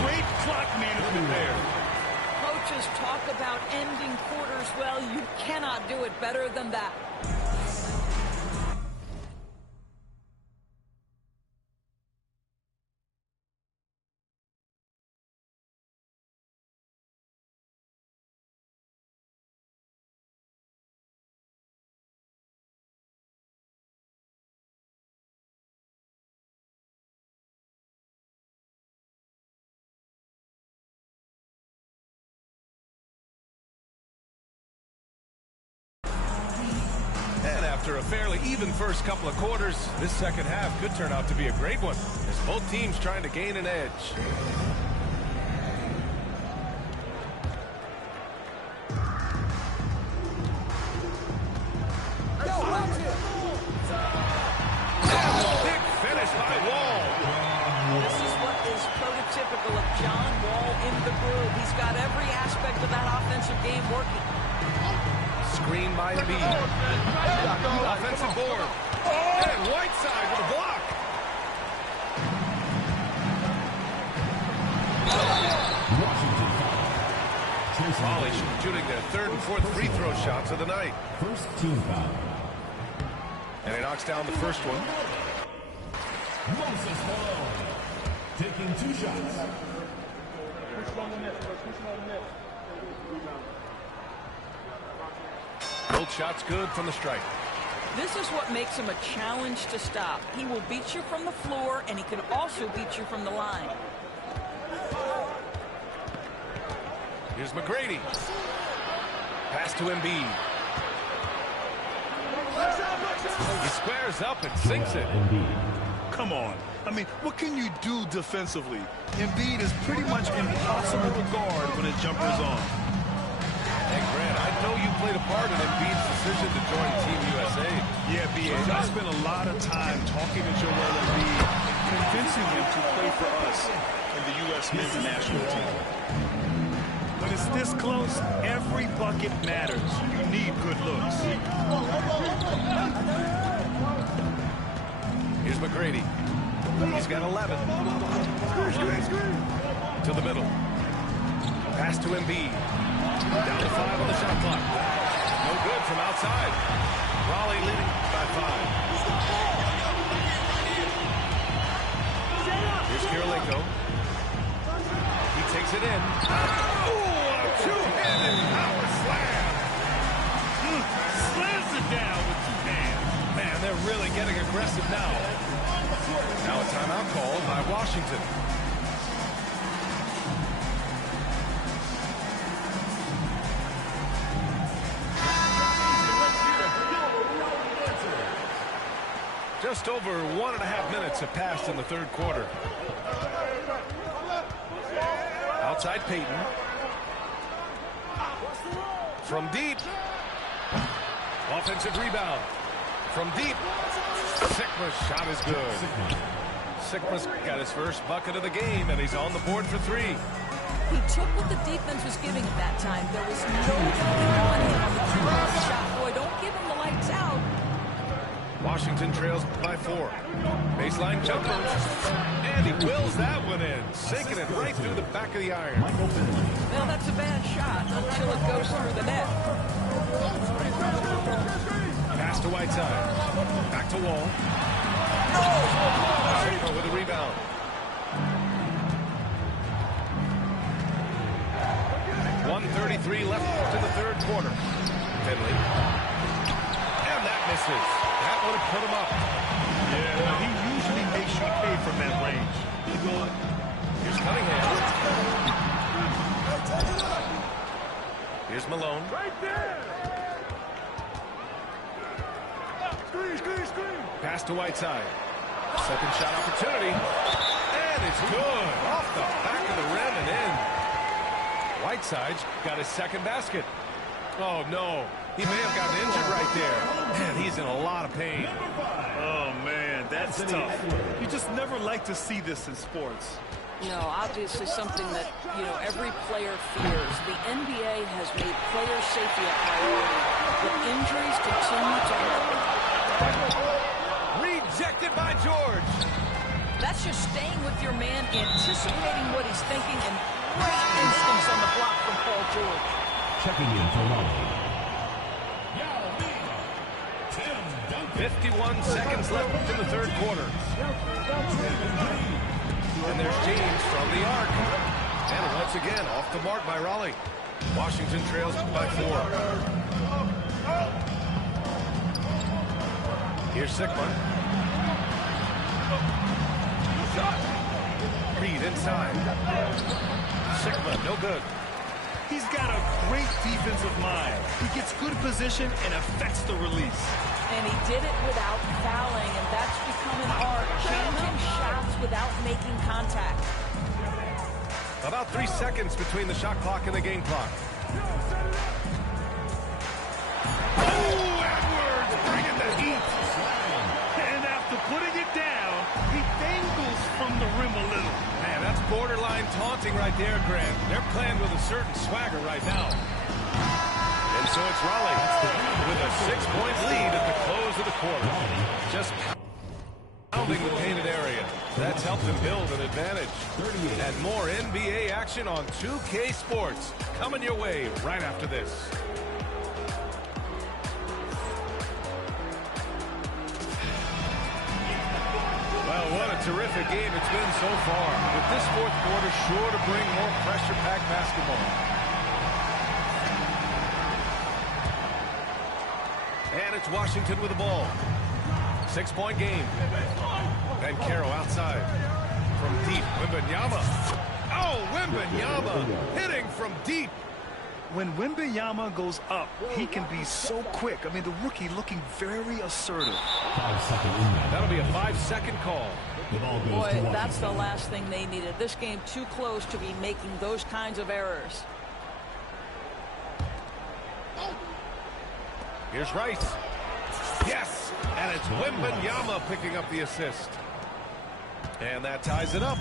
Great clock management there. Coaches talk about ending quarters well. You cannot do it better than that. And after a fairly even first couple of quarters, this second half could turn out to be a great one, as both teams trying to gain an edge. Big finish by Wall. This is what is prototypical of John Wall in the groove. He's got every aspect of that offensive game working. Screen by Embiid. Offensive board. And Whiteside with a block. Raleigh shooting their 3rd and 4th free throw shots of the night. First team foul. And he knocks down the first one. Moses Malone taking 2 shots. Both shots good from the stripe. This is what makes him a challenge to stop. He will beat you from the floor, and he can also beat you from the line. Here's McGrady. Pass to Embiid. He squares up and sinks it. Come on. I mean, what can you do defensively? Embiid is pretty much impossible to guard when his jumper's on. Hey, Grant, I know you played a part in Embiid's decision to join Team USA. Yeah, B.A. I spent a lot of time talking to Joel Embiid and convincing him to play for us in the U.S. men's national team. When it's this close, every bucket matters. You need good looks. Here's McGrady. He's got 11. To the middle. Pass to Embiid. Down to 5 on the shot clock. No good from outside. Raleigh leading by 5. Here's Kirilenko. He takes it in. Oh, a two-handed power slam. Slams it down with 2 hands. Man, they're really getting aggressive now. Now a timeout called by Washington. Just over 1.5 minutes have passed in the 3rd quarter. Outside Payton. From deep. Offensive rebound. From deep. Sigma's shot is good. Sigma's got his first bucket of the game, and he's on the board for 3. He took what the defense was giving at that time. There was no going on him on the 2-point shot. Boy, don't give him the lights out. Washington trails by 4. Baseline jumper. And he wills that one in. Sinking it right through the back of the iron. Well, that's a bad shot until it goes through the net. Pass to Whiteside. Back to Wall. Sigma with a rebound. .133 left to the 3rd quarter. Finley. And that misses. That would have put him up. Yeah, well, he usually makes you pay from that range. Here's Cunningham. Here's Malone. Right there. Screen, screen, screen. Pass to Whiteside. Second shot opportunity. And it's good. Off the back of the rim and in. Whiteside's got his second basket. Oh, no. He may have gotten injured right there. Man, he's in a lot of pain. Oh, man, that's tough. You just never like to see this in sports. No, obviously something that, every player fears. The NBA has made player safety a priority, but injuries continue to happen. Rejected by George. That's just staying with your man, anticipating what he's thinking, and great instincts on the block from Paul George. Checking in for Raleigh. 51 seconds left in the third quarter. And there's James from the arc. And once again, off the mark by Raleigh. Washington trails by 4. Here's Sigma. Reed inside. Sigma, no good. He's got a great defensive mind. He gets good position and affects the release. And he did it without fouling, and that's become an art. Changing shots without making contact. About 3 seconds between the shot clock and the game clock. Oh, Edwards bringing the heat. And after putting it down, he dangles from the rim a little. Man, that's borderline taunting right there, Grant. They're playing with a certain swagger right now. And so it's Raleigh with a 6-point lead at the close of the quarter. Just pounding the painted area. That's helped them build an advantage. And more NBA action on 2K Sports coming your way right after this. Well, what a terrific game it's been so far. With this fourth quarter sure to bring more pressure-packed basketball. And it's Washington with the ball. 6-point game. And Caro outside. From deep, Wembanyama. Oh, Wembanyama hitting from deep. When Wembanyama goes up, he can be so quick. I mean, the rookie looking very assertive. 5-second inbound. That'll be a 5-second call. The ball goes Boy, to that's the Washington. last thing they needed. This game too close to be making those kinds of errors. Here's Rice. Yes! And it's Wembanyama picking up the assist. And that ties it up.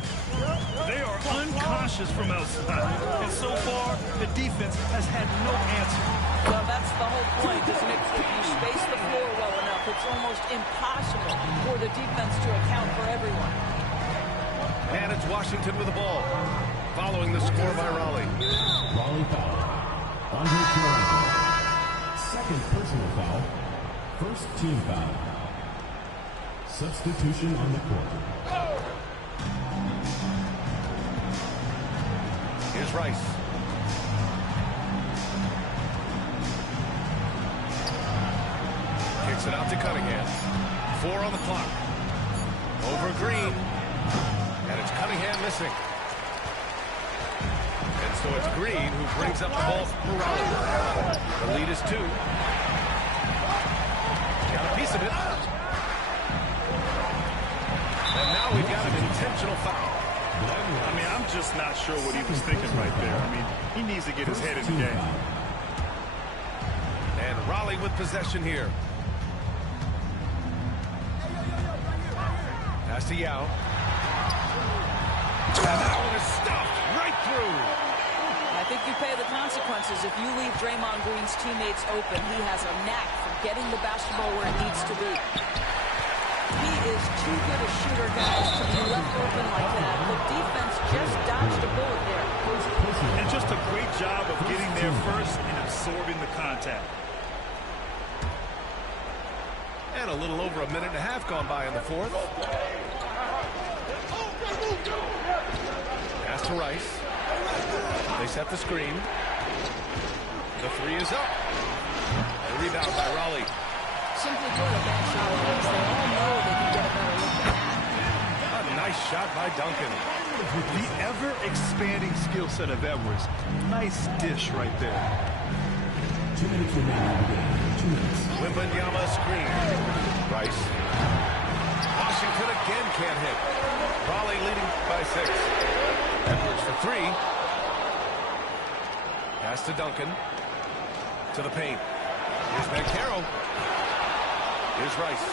They are unconscious from outside. And so far, the defense has had no answer. Well, that's the whole point, isn't it? If you space the floor well enough, it's almost impossible for the defense to account for everyone. And it's Washington with the ball. Following the score by Raleigh. Raleigh foul. Andre Toronto. Second personal foul. First team foul. Substitution on the court. Here's Rice. Kicks it out to Cunningham. 4 on the clock. Over Green. And it's Cunningham missing. And so it's Green who brings up the ball for Raleigh. The lead is 2. Got a piece of it. And now we've got an intentional foul. I mean, I'm just not sure what he was thinking right there. I mean, he needs to get his head in the game. And Raleigh with possession here. Pass to Yao. And that one is stuffed right through. I think you pay the consequences if you leave Draymond Green's teammates open. He has a knack for getting the basketball where it needs to be. He is too good a shooter, guys, to be left open like that. The defense just dodged a bullet there. And just a great job of getting there first and absorbing the contact. And a little over a minute and a half gone by in the fourth. Pass to Rice. They set the screen. The 3 is up. The rebound by Raleigh. Simply put, a bad shot against. They all know they can get a better look than that. A nice shot by Duncan. The ever-expanding skill set of Edwards. Nice dish right there. 2 minutes remaining in the game. 2 minutes. Wembanyama screen. Rice. Washington again can't hit. Raleigh leading by 6. Edwards for 3. Pass to Duncan. To the paint. Here's Bancaro. Here's Rice.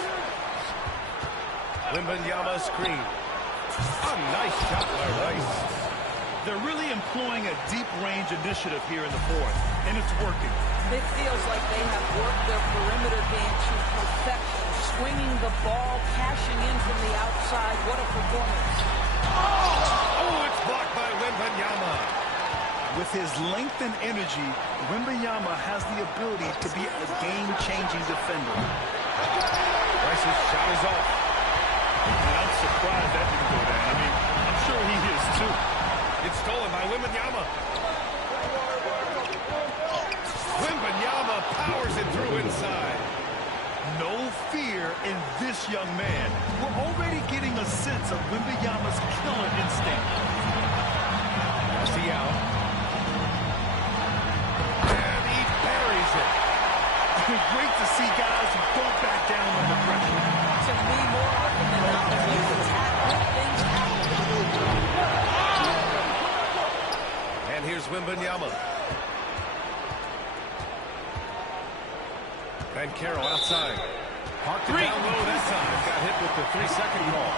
Wembanyama screen. A nice shot by Rice. They're really employing a deep-range initiative here in the fourth, and it's working. It feels like they have worked their perimeter game to perfection, swinging the ball, cashing in from the outside. What a performance. Oh, it's blocked by Wembanyama. With his length and energy, Wembanyama has the ability to be a game-changing defender. Rice's shot is off. And I'm surprised that didn't go down. I mean, I'm sure he is too. It's stolen by Wembanyama. Wembanyama powers it through inside. No fear in this young man. We're already getting a sense of Wembanyama's killer instinct. Marcial. And he buries it. Great to see guys who don't back down under pressure. To me, more often than not, if you attack, good things happen. And here's Wembanyama. Bancaro outside. Parked it down low that time. Got hit with the 3-second call.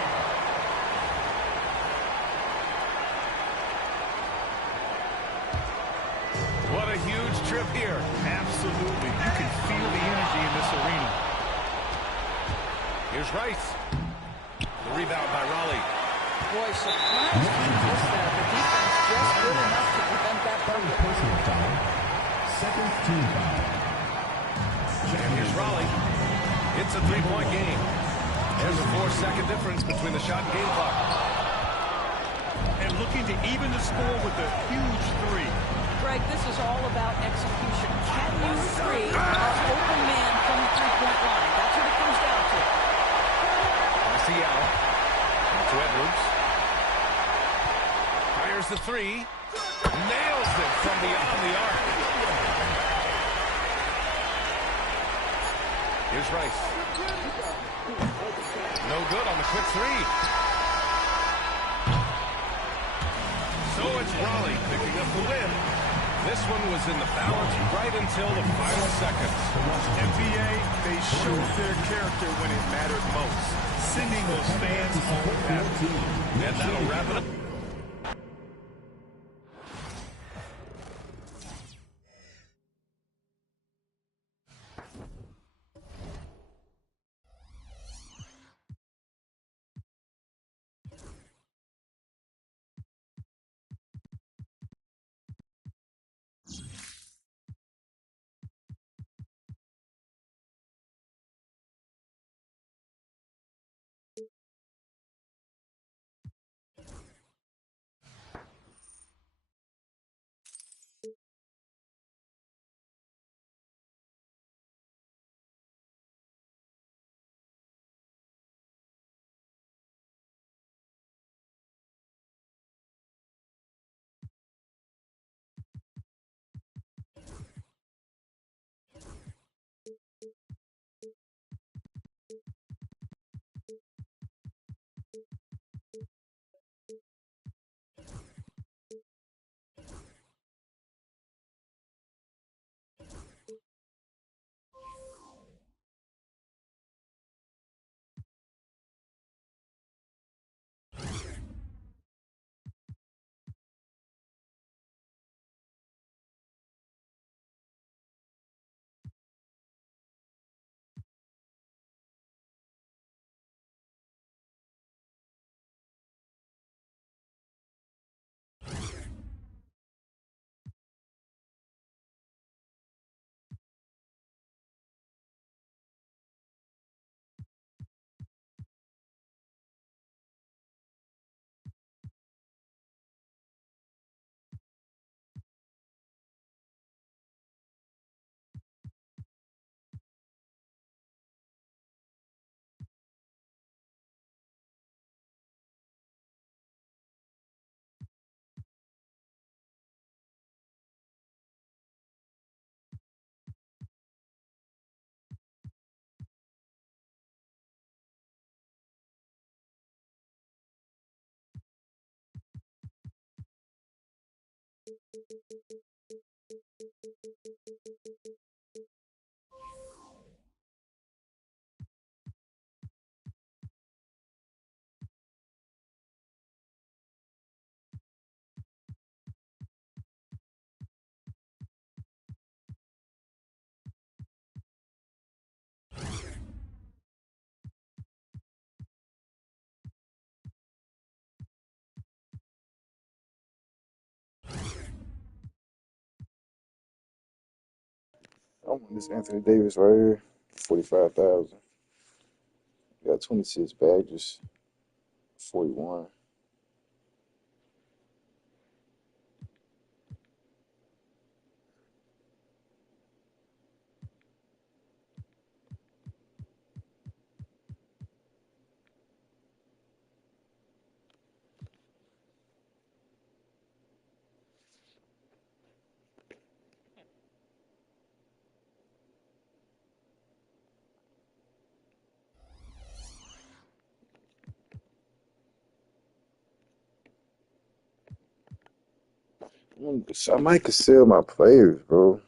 What a huge trip here. Absolutely. You can feel the energy in this arena. Here's Rice. The rebound by Raleigh. Boy, surprised he missed that. The defense just good enough to prevent that bucket. Personal foul. Second team foul. And here's Raleigh. It's a 3-point game. There's a 4-second difference between the shot and game clock. And looking to even the score with a huge 3. Greg, this is all about execution. Can you free an open man from the three-point line? That's what it comes down to. Marcial. To Edwards. Fires the 3. Nails it from beyond the arc. Here's Rice. No good on the quick 3. So it's Raleigh picking up the win. This one was in the balance right until the final seconds. NBA, they showed their character when it mattered most, sending those fans home happy. And that'll wrap it up. I want this Anthony Davis right here, 45,000. Got 26 badges, 41. I might could sell my players, bro.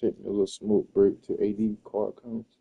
Take me a little smoke break to AD card counts.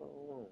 Oh,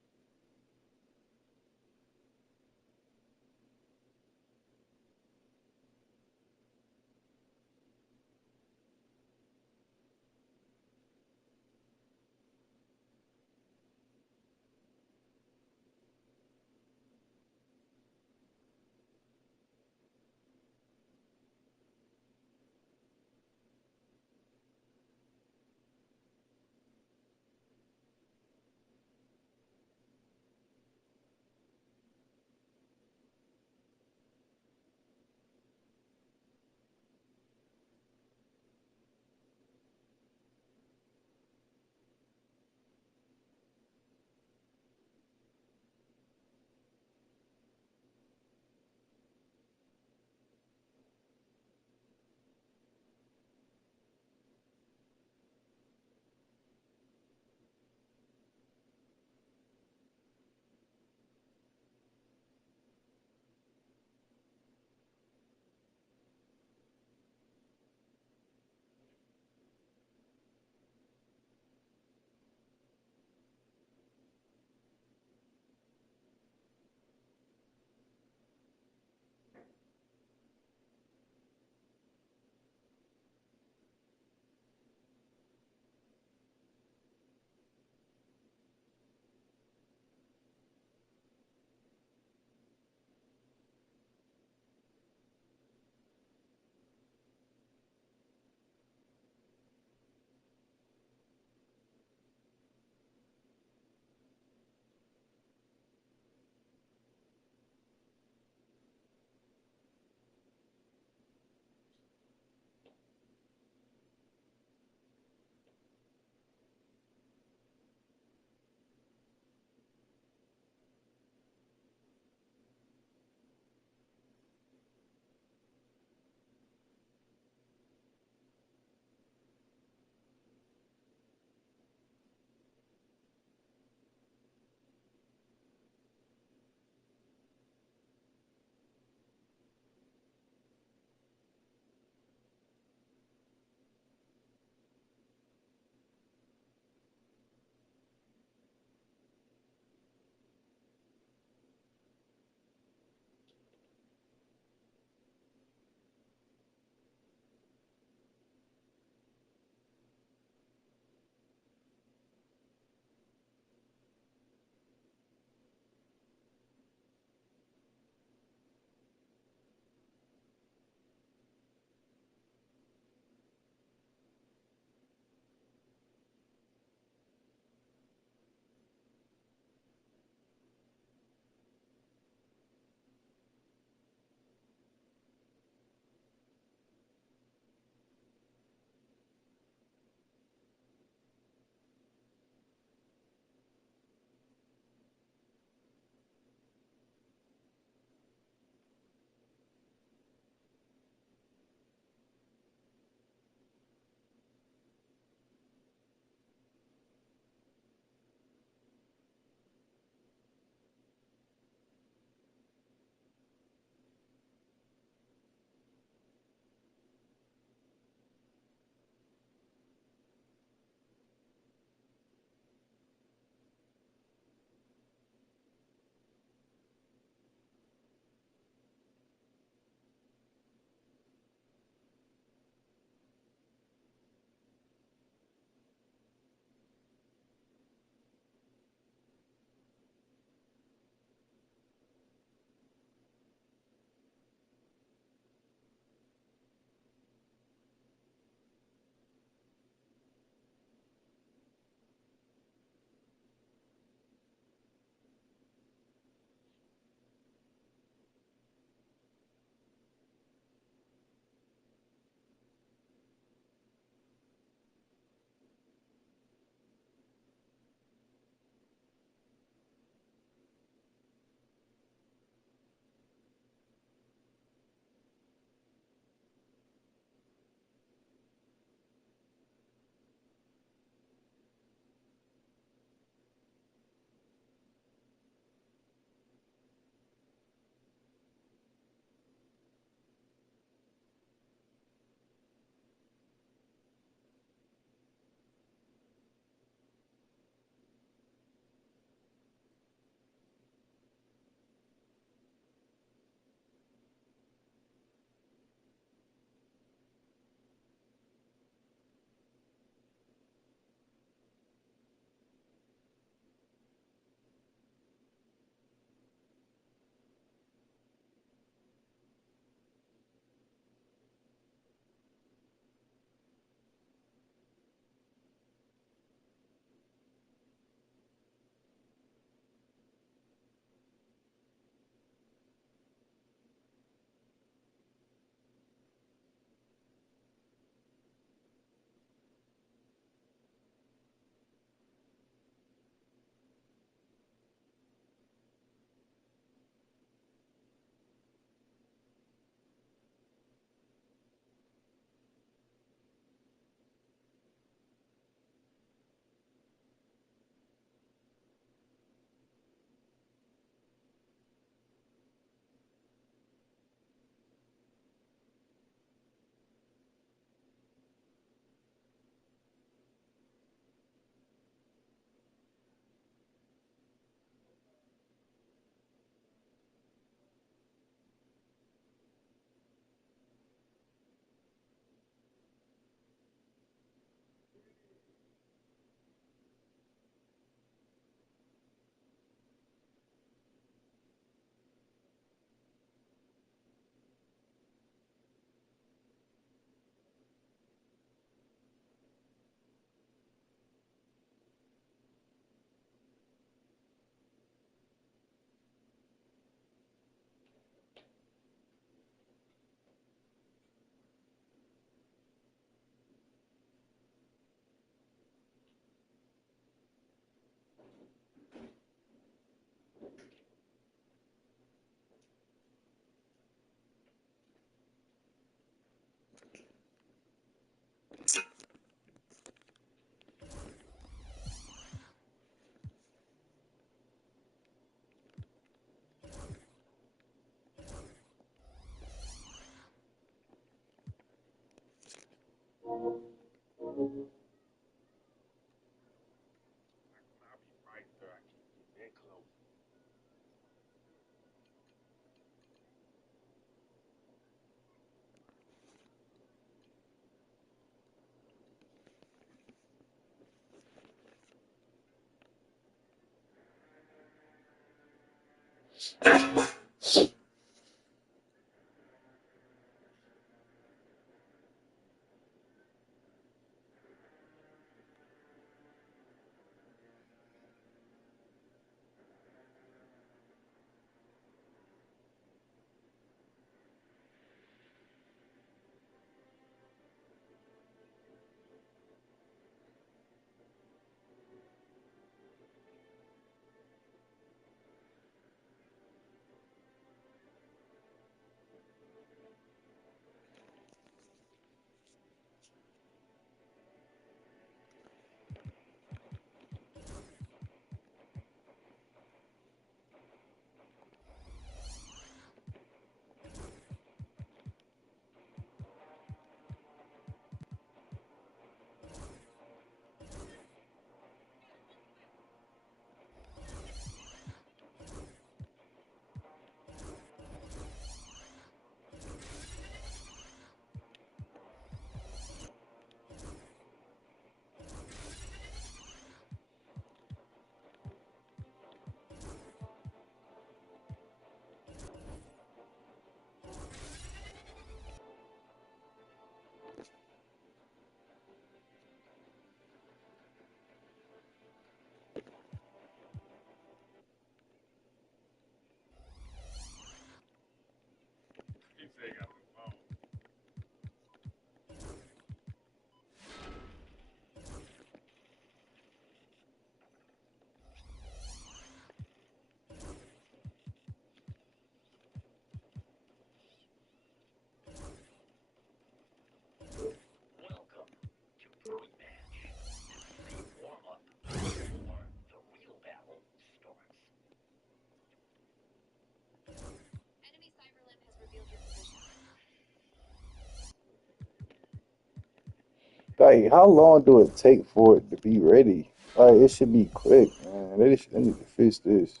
Like, how long do it take for it to be ready? Like, it should be quick, man. They need to fix this.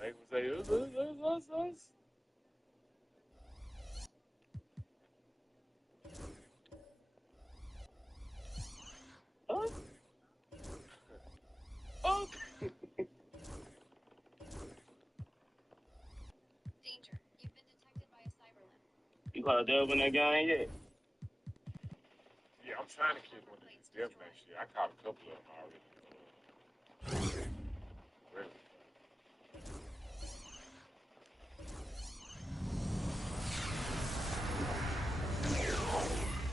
They would say, us. Us? Us? You caught a dub in that game yet? Yeah, I'm trying to catch one of these death match shit. I caught a couple of them already. Really?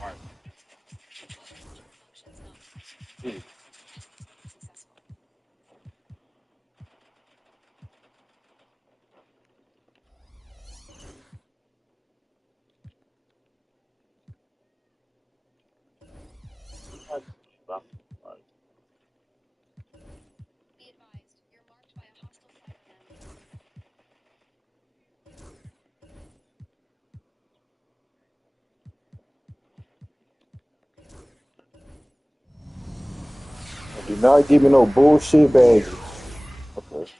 Right. Do not give me no bullshit badges. Okay.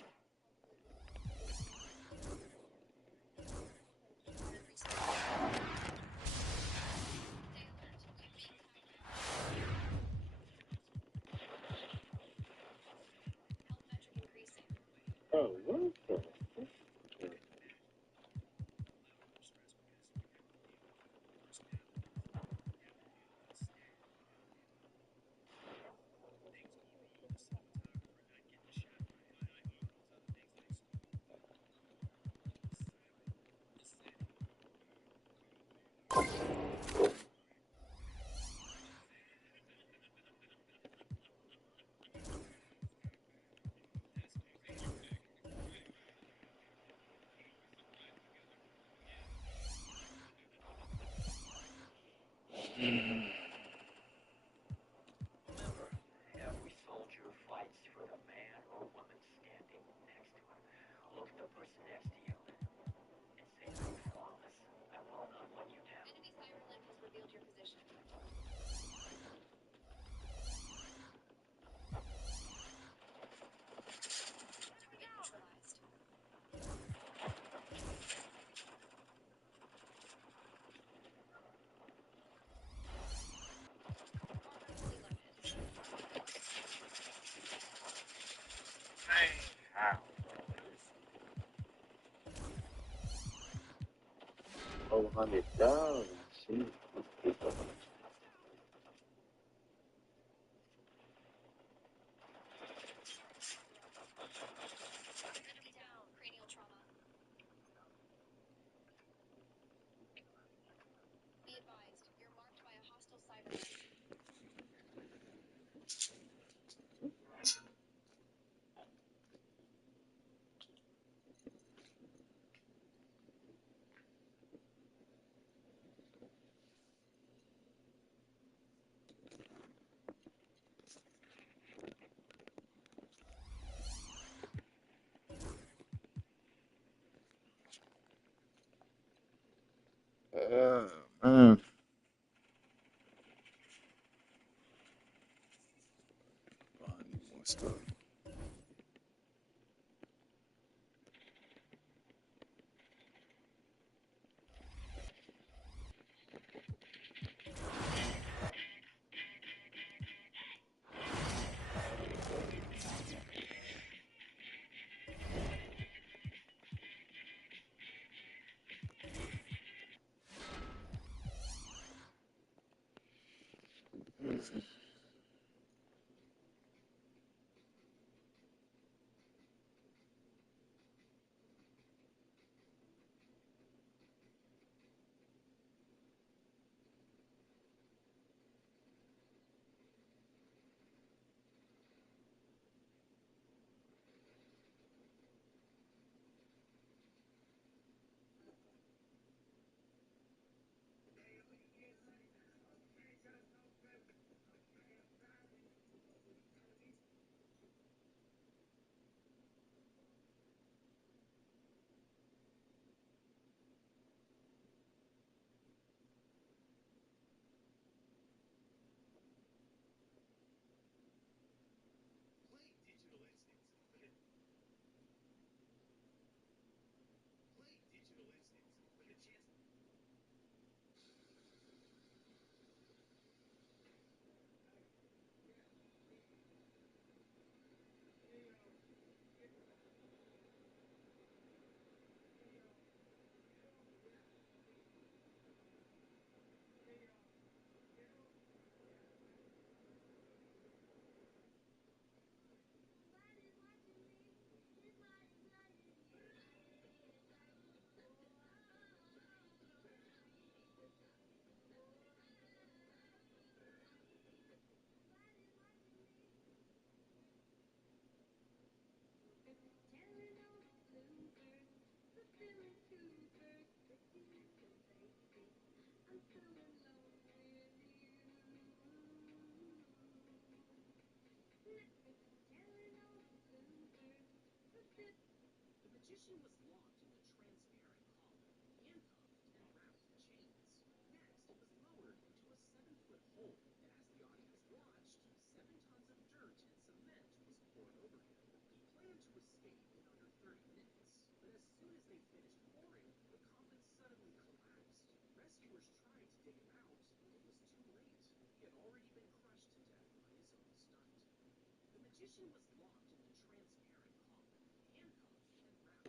Oh, what? $400. Shit. Man. I need more stuff.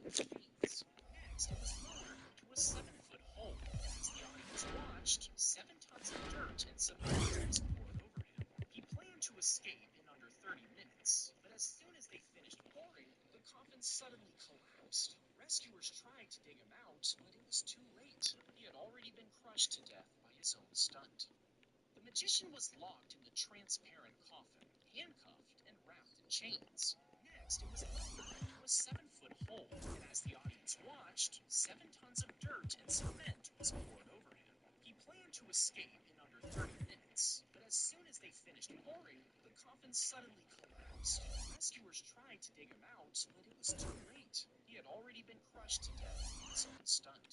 Next, it was lowered into a 7-foot hole, and as the audience watched, 7 tons of dirt and cement was poured over him. He planned to escape in under 30 minutes, but as soon as they finished pouring, the coffin suddenly collapsed. Rescuers tried to dig him out, but it was too late. He had already been crushed to death by his own stunt. The magician was locked in the transparent coffin, handcuffed and wrapped in chains. Next, it was lowered into a 7-foot hole, and as the audience watched, 7 tons of dirt and cement was poured over him. He planned to escape in under 30 minutes, but as soon as they finished pouring, the coffin suddenly collapsed. Rescuers tried to dig him out, but it was too late. He had already been crushed to death by his own stunt.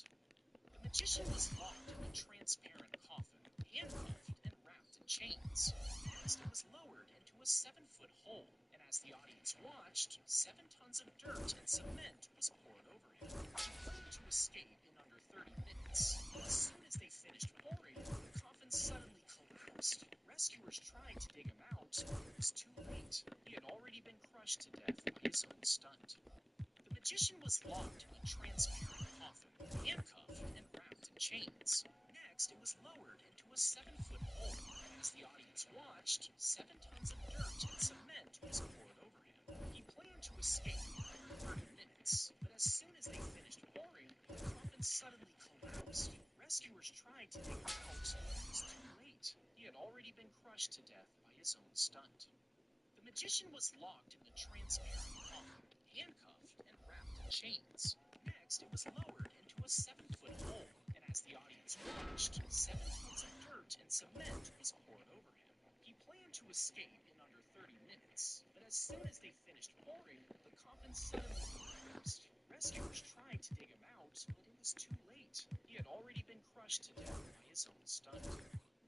The magician was locked in the transparent coffin, handcuffed and wrapped in chains. Next, it was lowered into a 7-foot hole, and as the audience watched, 7 tons of dirt and cement was poured over him. He planned to escape in under 30 minutes, but as soon as they finished pouring, the coffin suddenly collapsed. Rescuers tried to dig him out, but it was too late. He had already been crushed to death by his own stunt. The magician was locked in the transparent coffin, handcuffed and wrapped wrapped in chains. Next, it was lowered into a 7-foot hole, and as the audience watched, 7 tons of dirt and cement was poured over him. He planned to escape in under 30 minutes, but as soon as they finished pouring, the coffin suddenly collapsed. Rescuers tried to dig him out, but it was too late. He had already been crushed to death by his own stunt. The magician was locked in the transparent coffin, handcuffed and wrapped in chains. Next, it was lowered into a 7-foot hole, and as the audience watched, 7 tons of dirt and cement was poured over him. He planned to escape in under 30 minutes, but as soon as they finished pouring, the coffin suddenly collapsed. Rescuers tried to dig him out, but it was too late. He had already been crushed to death by his own stunt.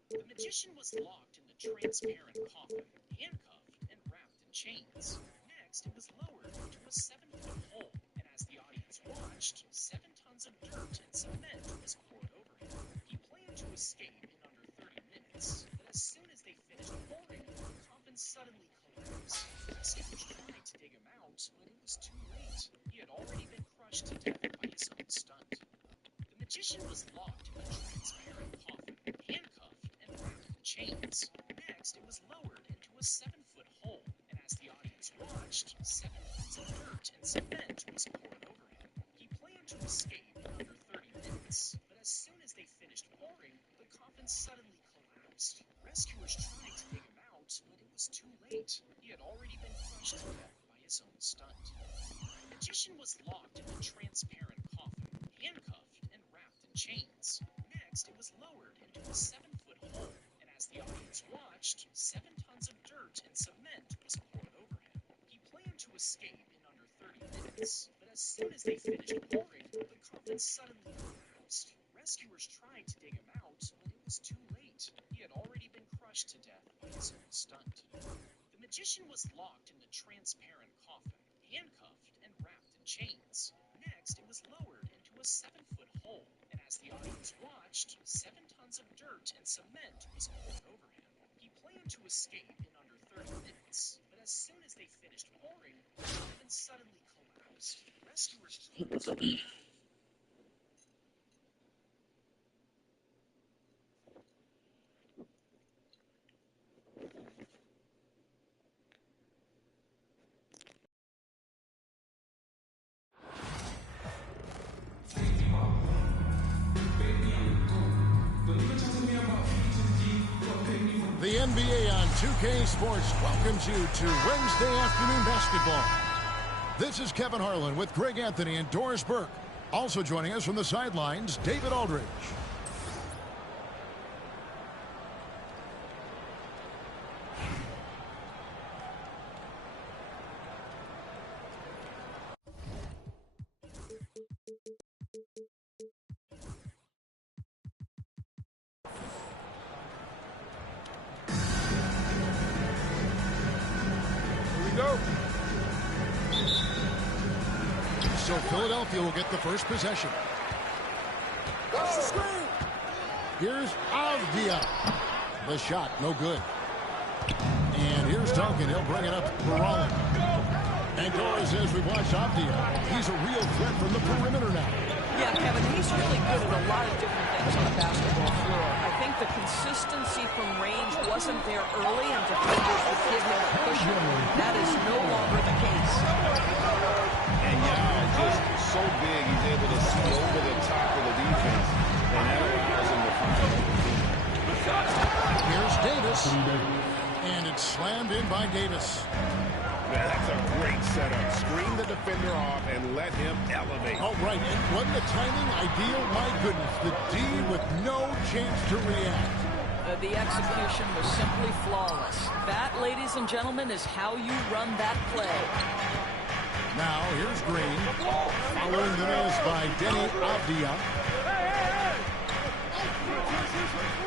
The magician was locked in the transparent coffin, handcuffed and wrapped in chains. Next, it was lowered into a 7-foot hole, and as the audience watched, 7 tons of dirt and cement was poured over him. He planned to escape in under 30 minutes, but as soon as they finished pouring, the coffin suddenly collapsed. Rescuers tried to dig him out, but it was too late. He had already been crushed to death by his own stunt. The magician was locked in the transparent coffin, handcuffed and wrapped in chains. Next, it was lowered into a 7-foot hole, and as the audience watched, 7 tons of dirt and cement was poured over him. He planned to escape in under 30 minutes, but as soon as they finished pouring, the coffin suddenly collapsed. Rescuers tried to dig him out, but it was too late. He had already been crushed to death by his own stunt. The magician was locked in the transparent coffin, handcuffed and wrapped in chains. Next, it was lowered into a 7-foot hole, and as the audience watched, 7 tons of dirt and cement was poured over him. He planned to escape in under 30 minutes, but as soon as they finished pouring, the coffin suddenly collapsed. Rescuers tried to dig him out, but it was too late. He had already been crushed to death by his own stunt. The magician was locked in the transparent coffin, handcuffed and wrapped in chains. Next, it was lowered into a 7-foot hole, and as the audience watched, 7 tons of dirt and cement was poured over him. He planned to escape in under 30 minutes, but as soon as they finished pouring, the coffin suddenly collapsed. Rescuers tried to The NBA on 2K Sports welcomes you to Wednesday afternoon basketball. This is Kevin Harlan with Greg Anthony and Doris Burke. Also joining us from the sidelines, David Aldridge. So Philadelphia will get the first possession. Here's Avdia. The shot, no good. And here's Duncan. He'll bring it up for Rollins. And Doris, as we watch Avdia, he's a real threat from the perimeter now. Yeah, Kevin, he's really good at a lot of different things on the basketball floor. I think the consistency from range wasn't there early, and defenders would give him a push. That is no longer the case. And Yao just so big, he's able to see over the top of the defense, and that allows him to find the Here's Davis, and it's slammed in by Davis. Man, that's a great setup. Screen the defender off and let him elevate. Oh, right, and wasn't the timing ideal? My goodness, the D with no chance to react. The execution was simply flawless. That, ladies and gentlemen, is how you run that play. Now, here's Green, following the miss by Denny Avdia.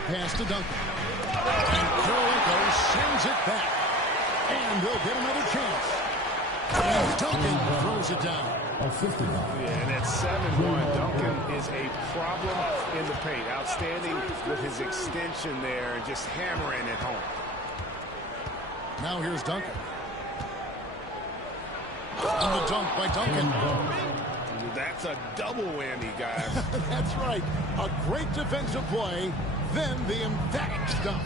Pass to Duncan. And Kirilenko sends it back. And they'll get another chance. And Duncan throws it down. Yeah, and at 7-1, Duncan is a problem in the paint. Outstanding with his extension there and just hammering it home. Now here's Duncan. And the dunk by Duncan. That's a double whammy, guys. That's right. A great defensive play, then the emphatic stuff.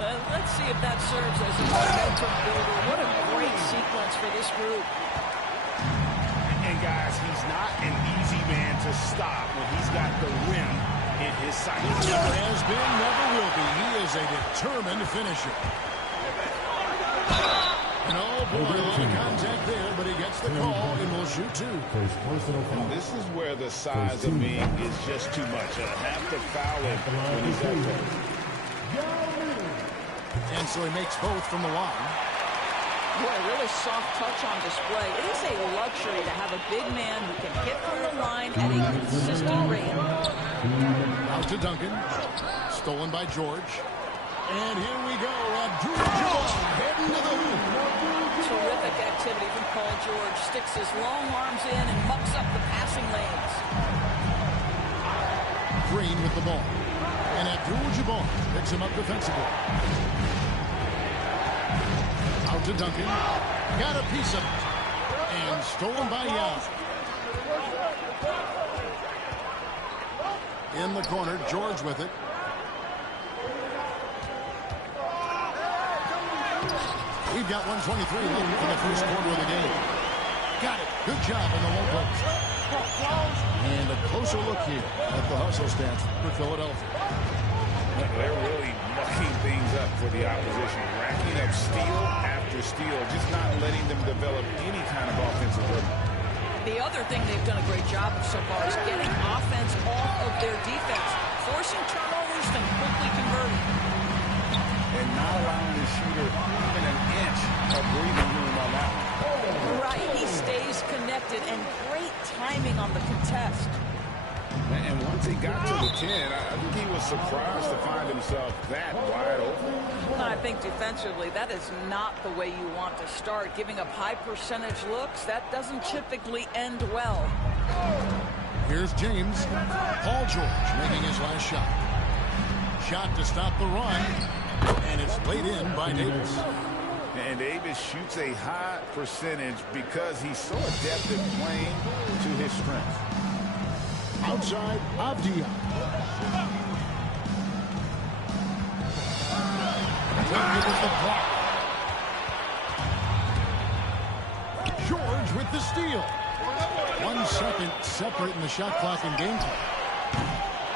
Let's see if that serves as a momentum builder. What a great sequence for this group. And guys, he's not an easy man to stop when he's got the rim in his sights. Never has been, never will be. He is a determined finisher. And oh boy, a lot of contact there, but he gets the call and will shoot two. This is where the size of me is just too much. I have to foul him when he's up there. And so he makes both from the line. Boy, really soft touch on display. It is a luxury to have a big man who can hit from the line at a consistent rate. Out to Duncan. Stolen by George. And here we go. Abdul-Jabbar heading to the hoop. Terrific activity from Paul George. Sticks his long arms in and mucks up the passing lanes. Green with the ball. And Abdul-Jabbar picks him up defensively. Out to Duncan. Got a piece of it. And stolen by Young. In the corner, George with it. We've got 1:23 left for the first quarter of the game. Got it. Good job in the low post. And a closer look here at the hustle stats for Philadelphia. They're really mucking things up for the opposition. Racking up steal after steal. Just not letting them develop any kind of offensive rhythm. The other thing they've done a great job of so far is getting offense off of their defense. Forcing turnovers and quickly converting. And not allowing the shooter even an inch of breathing room on that one. Right, he stays connected, and great timing on the contest. And once he got to the 10, I think he was surprised to find himself that wide open. I think defensively, that is not the way you want to start. Giving up high percentage looks, that doesn't typically end well. Here's James. Paul George making his last shot. Shot to stop the run. And it's laid in by Davis. And Davis shoots a high percentage because he's so adept at playing to his strengths. Outside, Avdia. With the block. George with the steal. 1 second separating the shot clock and game clock.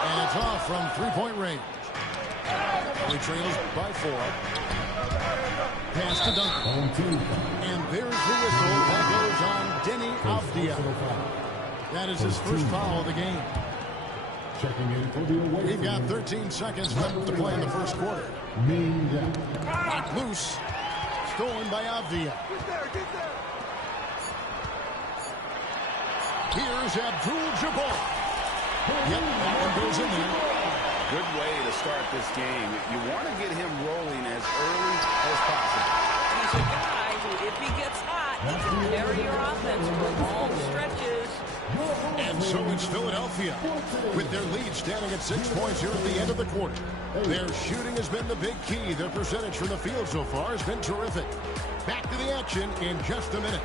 And it's off from three-point range. He trails by 4. Pass to Duncan. And there's the whistle. That goes on Denny Avdia. That is his first foul of the game. We've got 13 seconds left to play in the first quarter. Knocked loose. Stolen by Avdia. Here's Abdul-Jabbar. Yep, that one goes in there. Good way to start this game. You want to get him rolling as early as possible. He's a guy who, if he gets hot, he can carry your offense for long stretches. And so it's Philadelphia with their lead standing at 6 points here at the end of the quarter. Their shooting has been the big key. Their percentage from the field so far has been terrific. Back to the action in just a minute.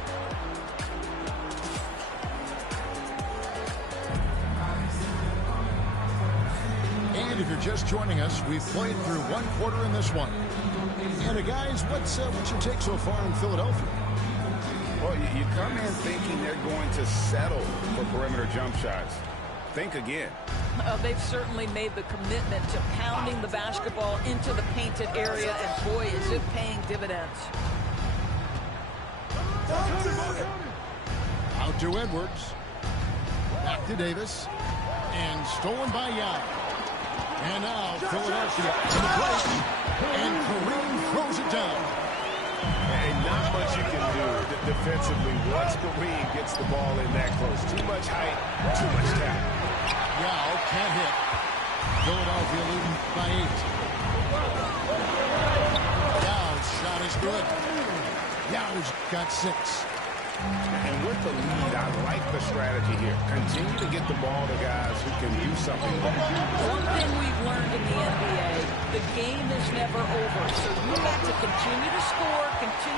And if you're just joining us, we've played through 1 quarter in this one. And guys, what's your take so far in Philadelphia? Well, you come in thinking they're going to settle for perimeter jump shots. Think again. They've certainly made the commitment to pounding the basketball into the painted area, and boy, is it paying dividends. Out to Edwards. Back to Davis. And stolen by Young. And now Philadelphia to the break. And Kareem throws it down. And not much you can do defensively once Kareem gets the ball in that close. Too much height, too much talent. Yao can't hit. Philadelphia leading by 8. Yao's shot is good. Yao's got 6. And with the lead, I like the strategy here. Continue to get the ball to guys who can do something. One thing we've learned in the NBA, the game is never over. So you got to continue to score, continue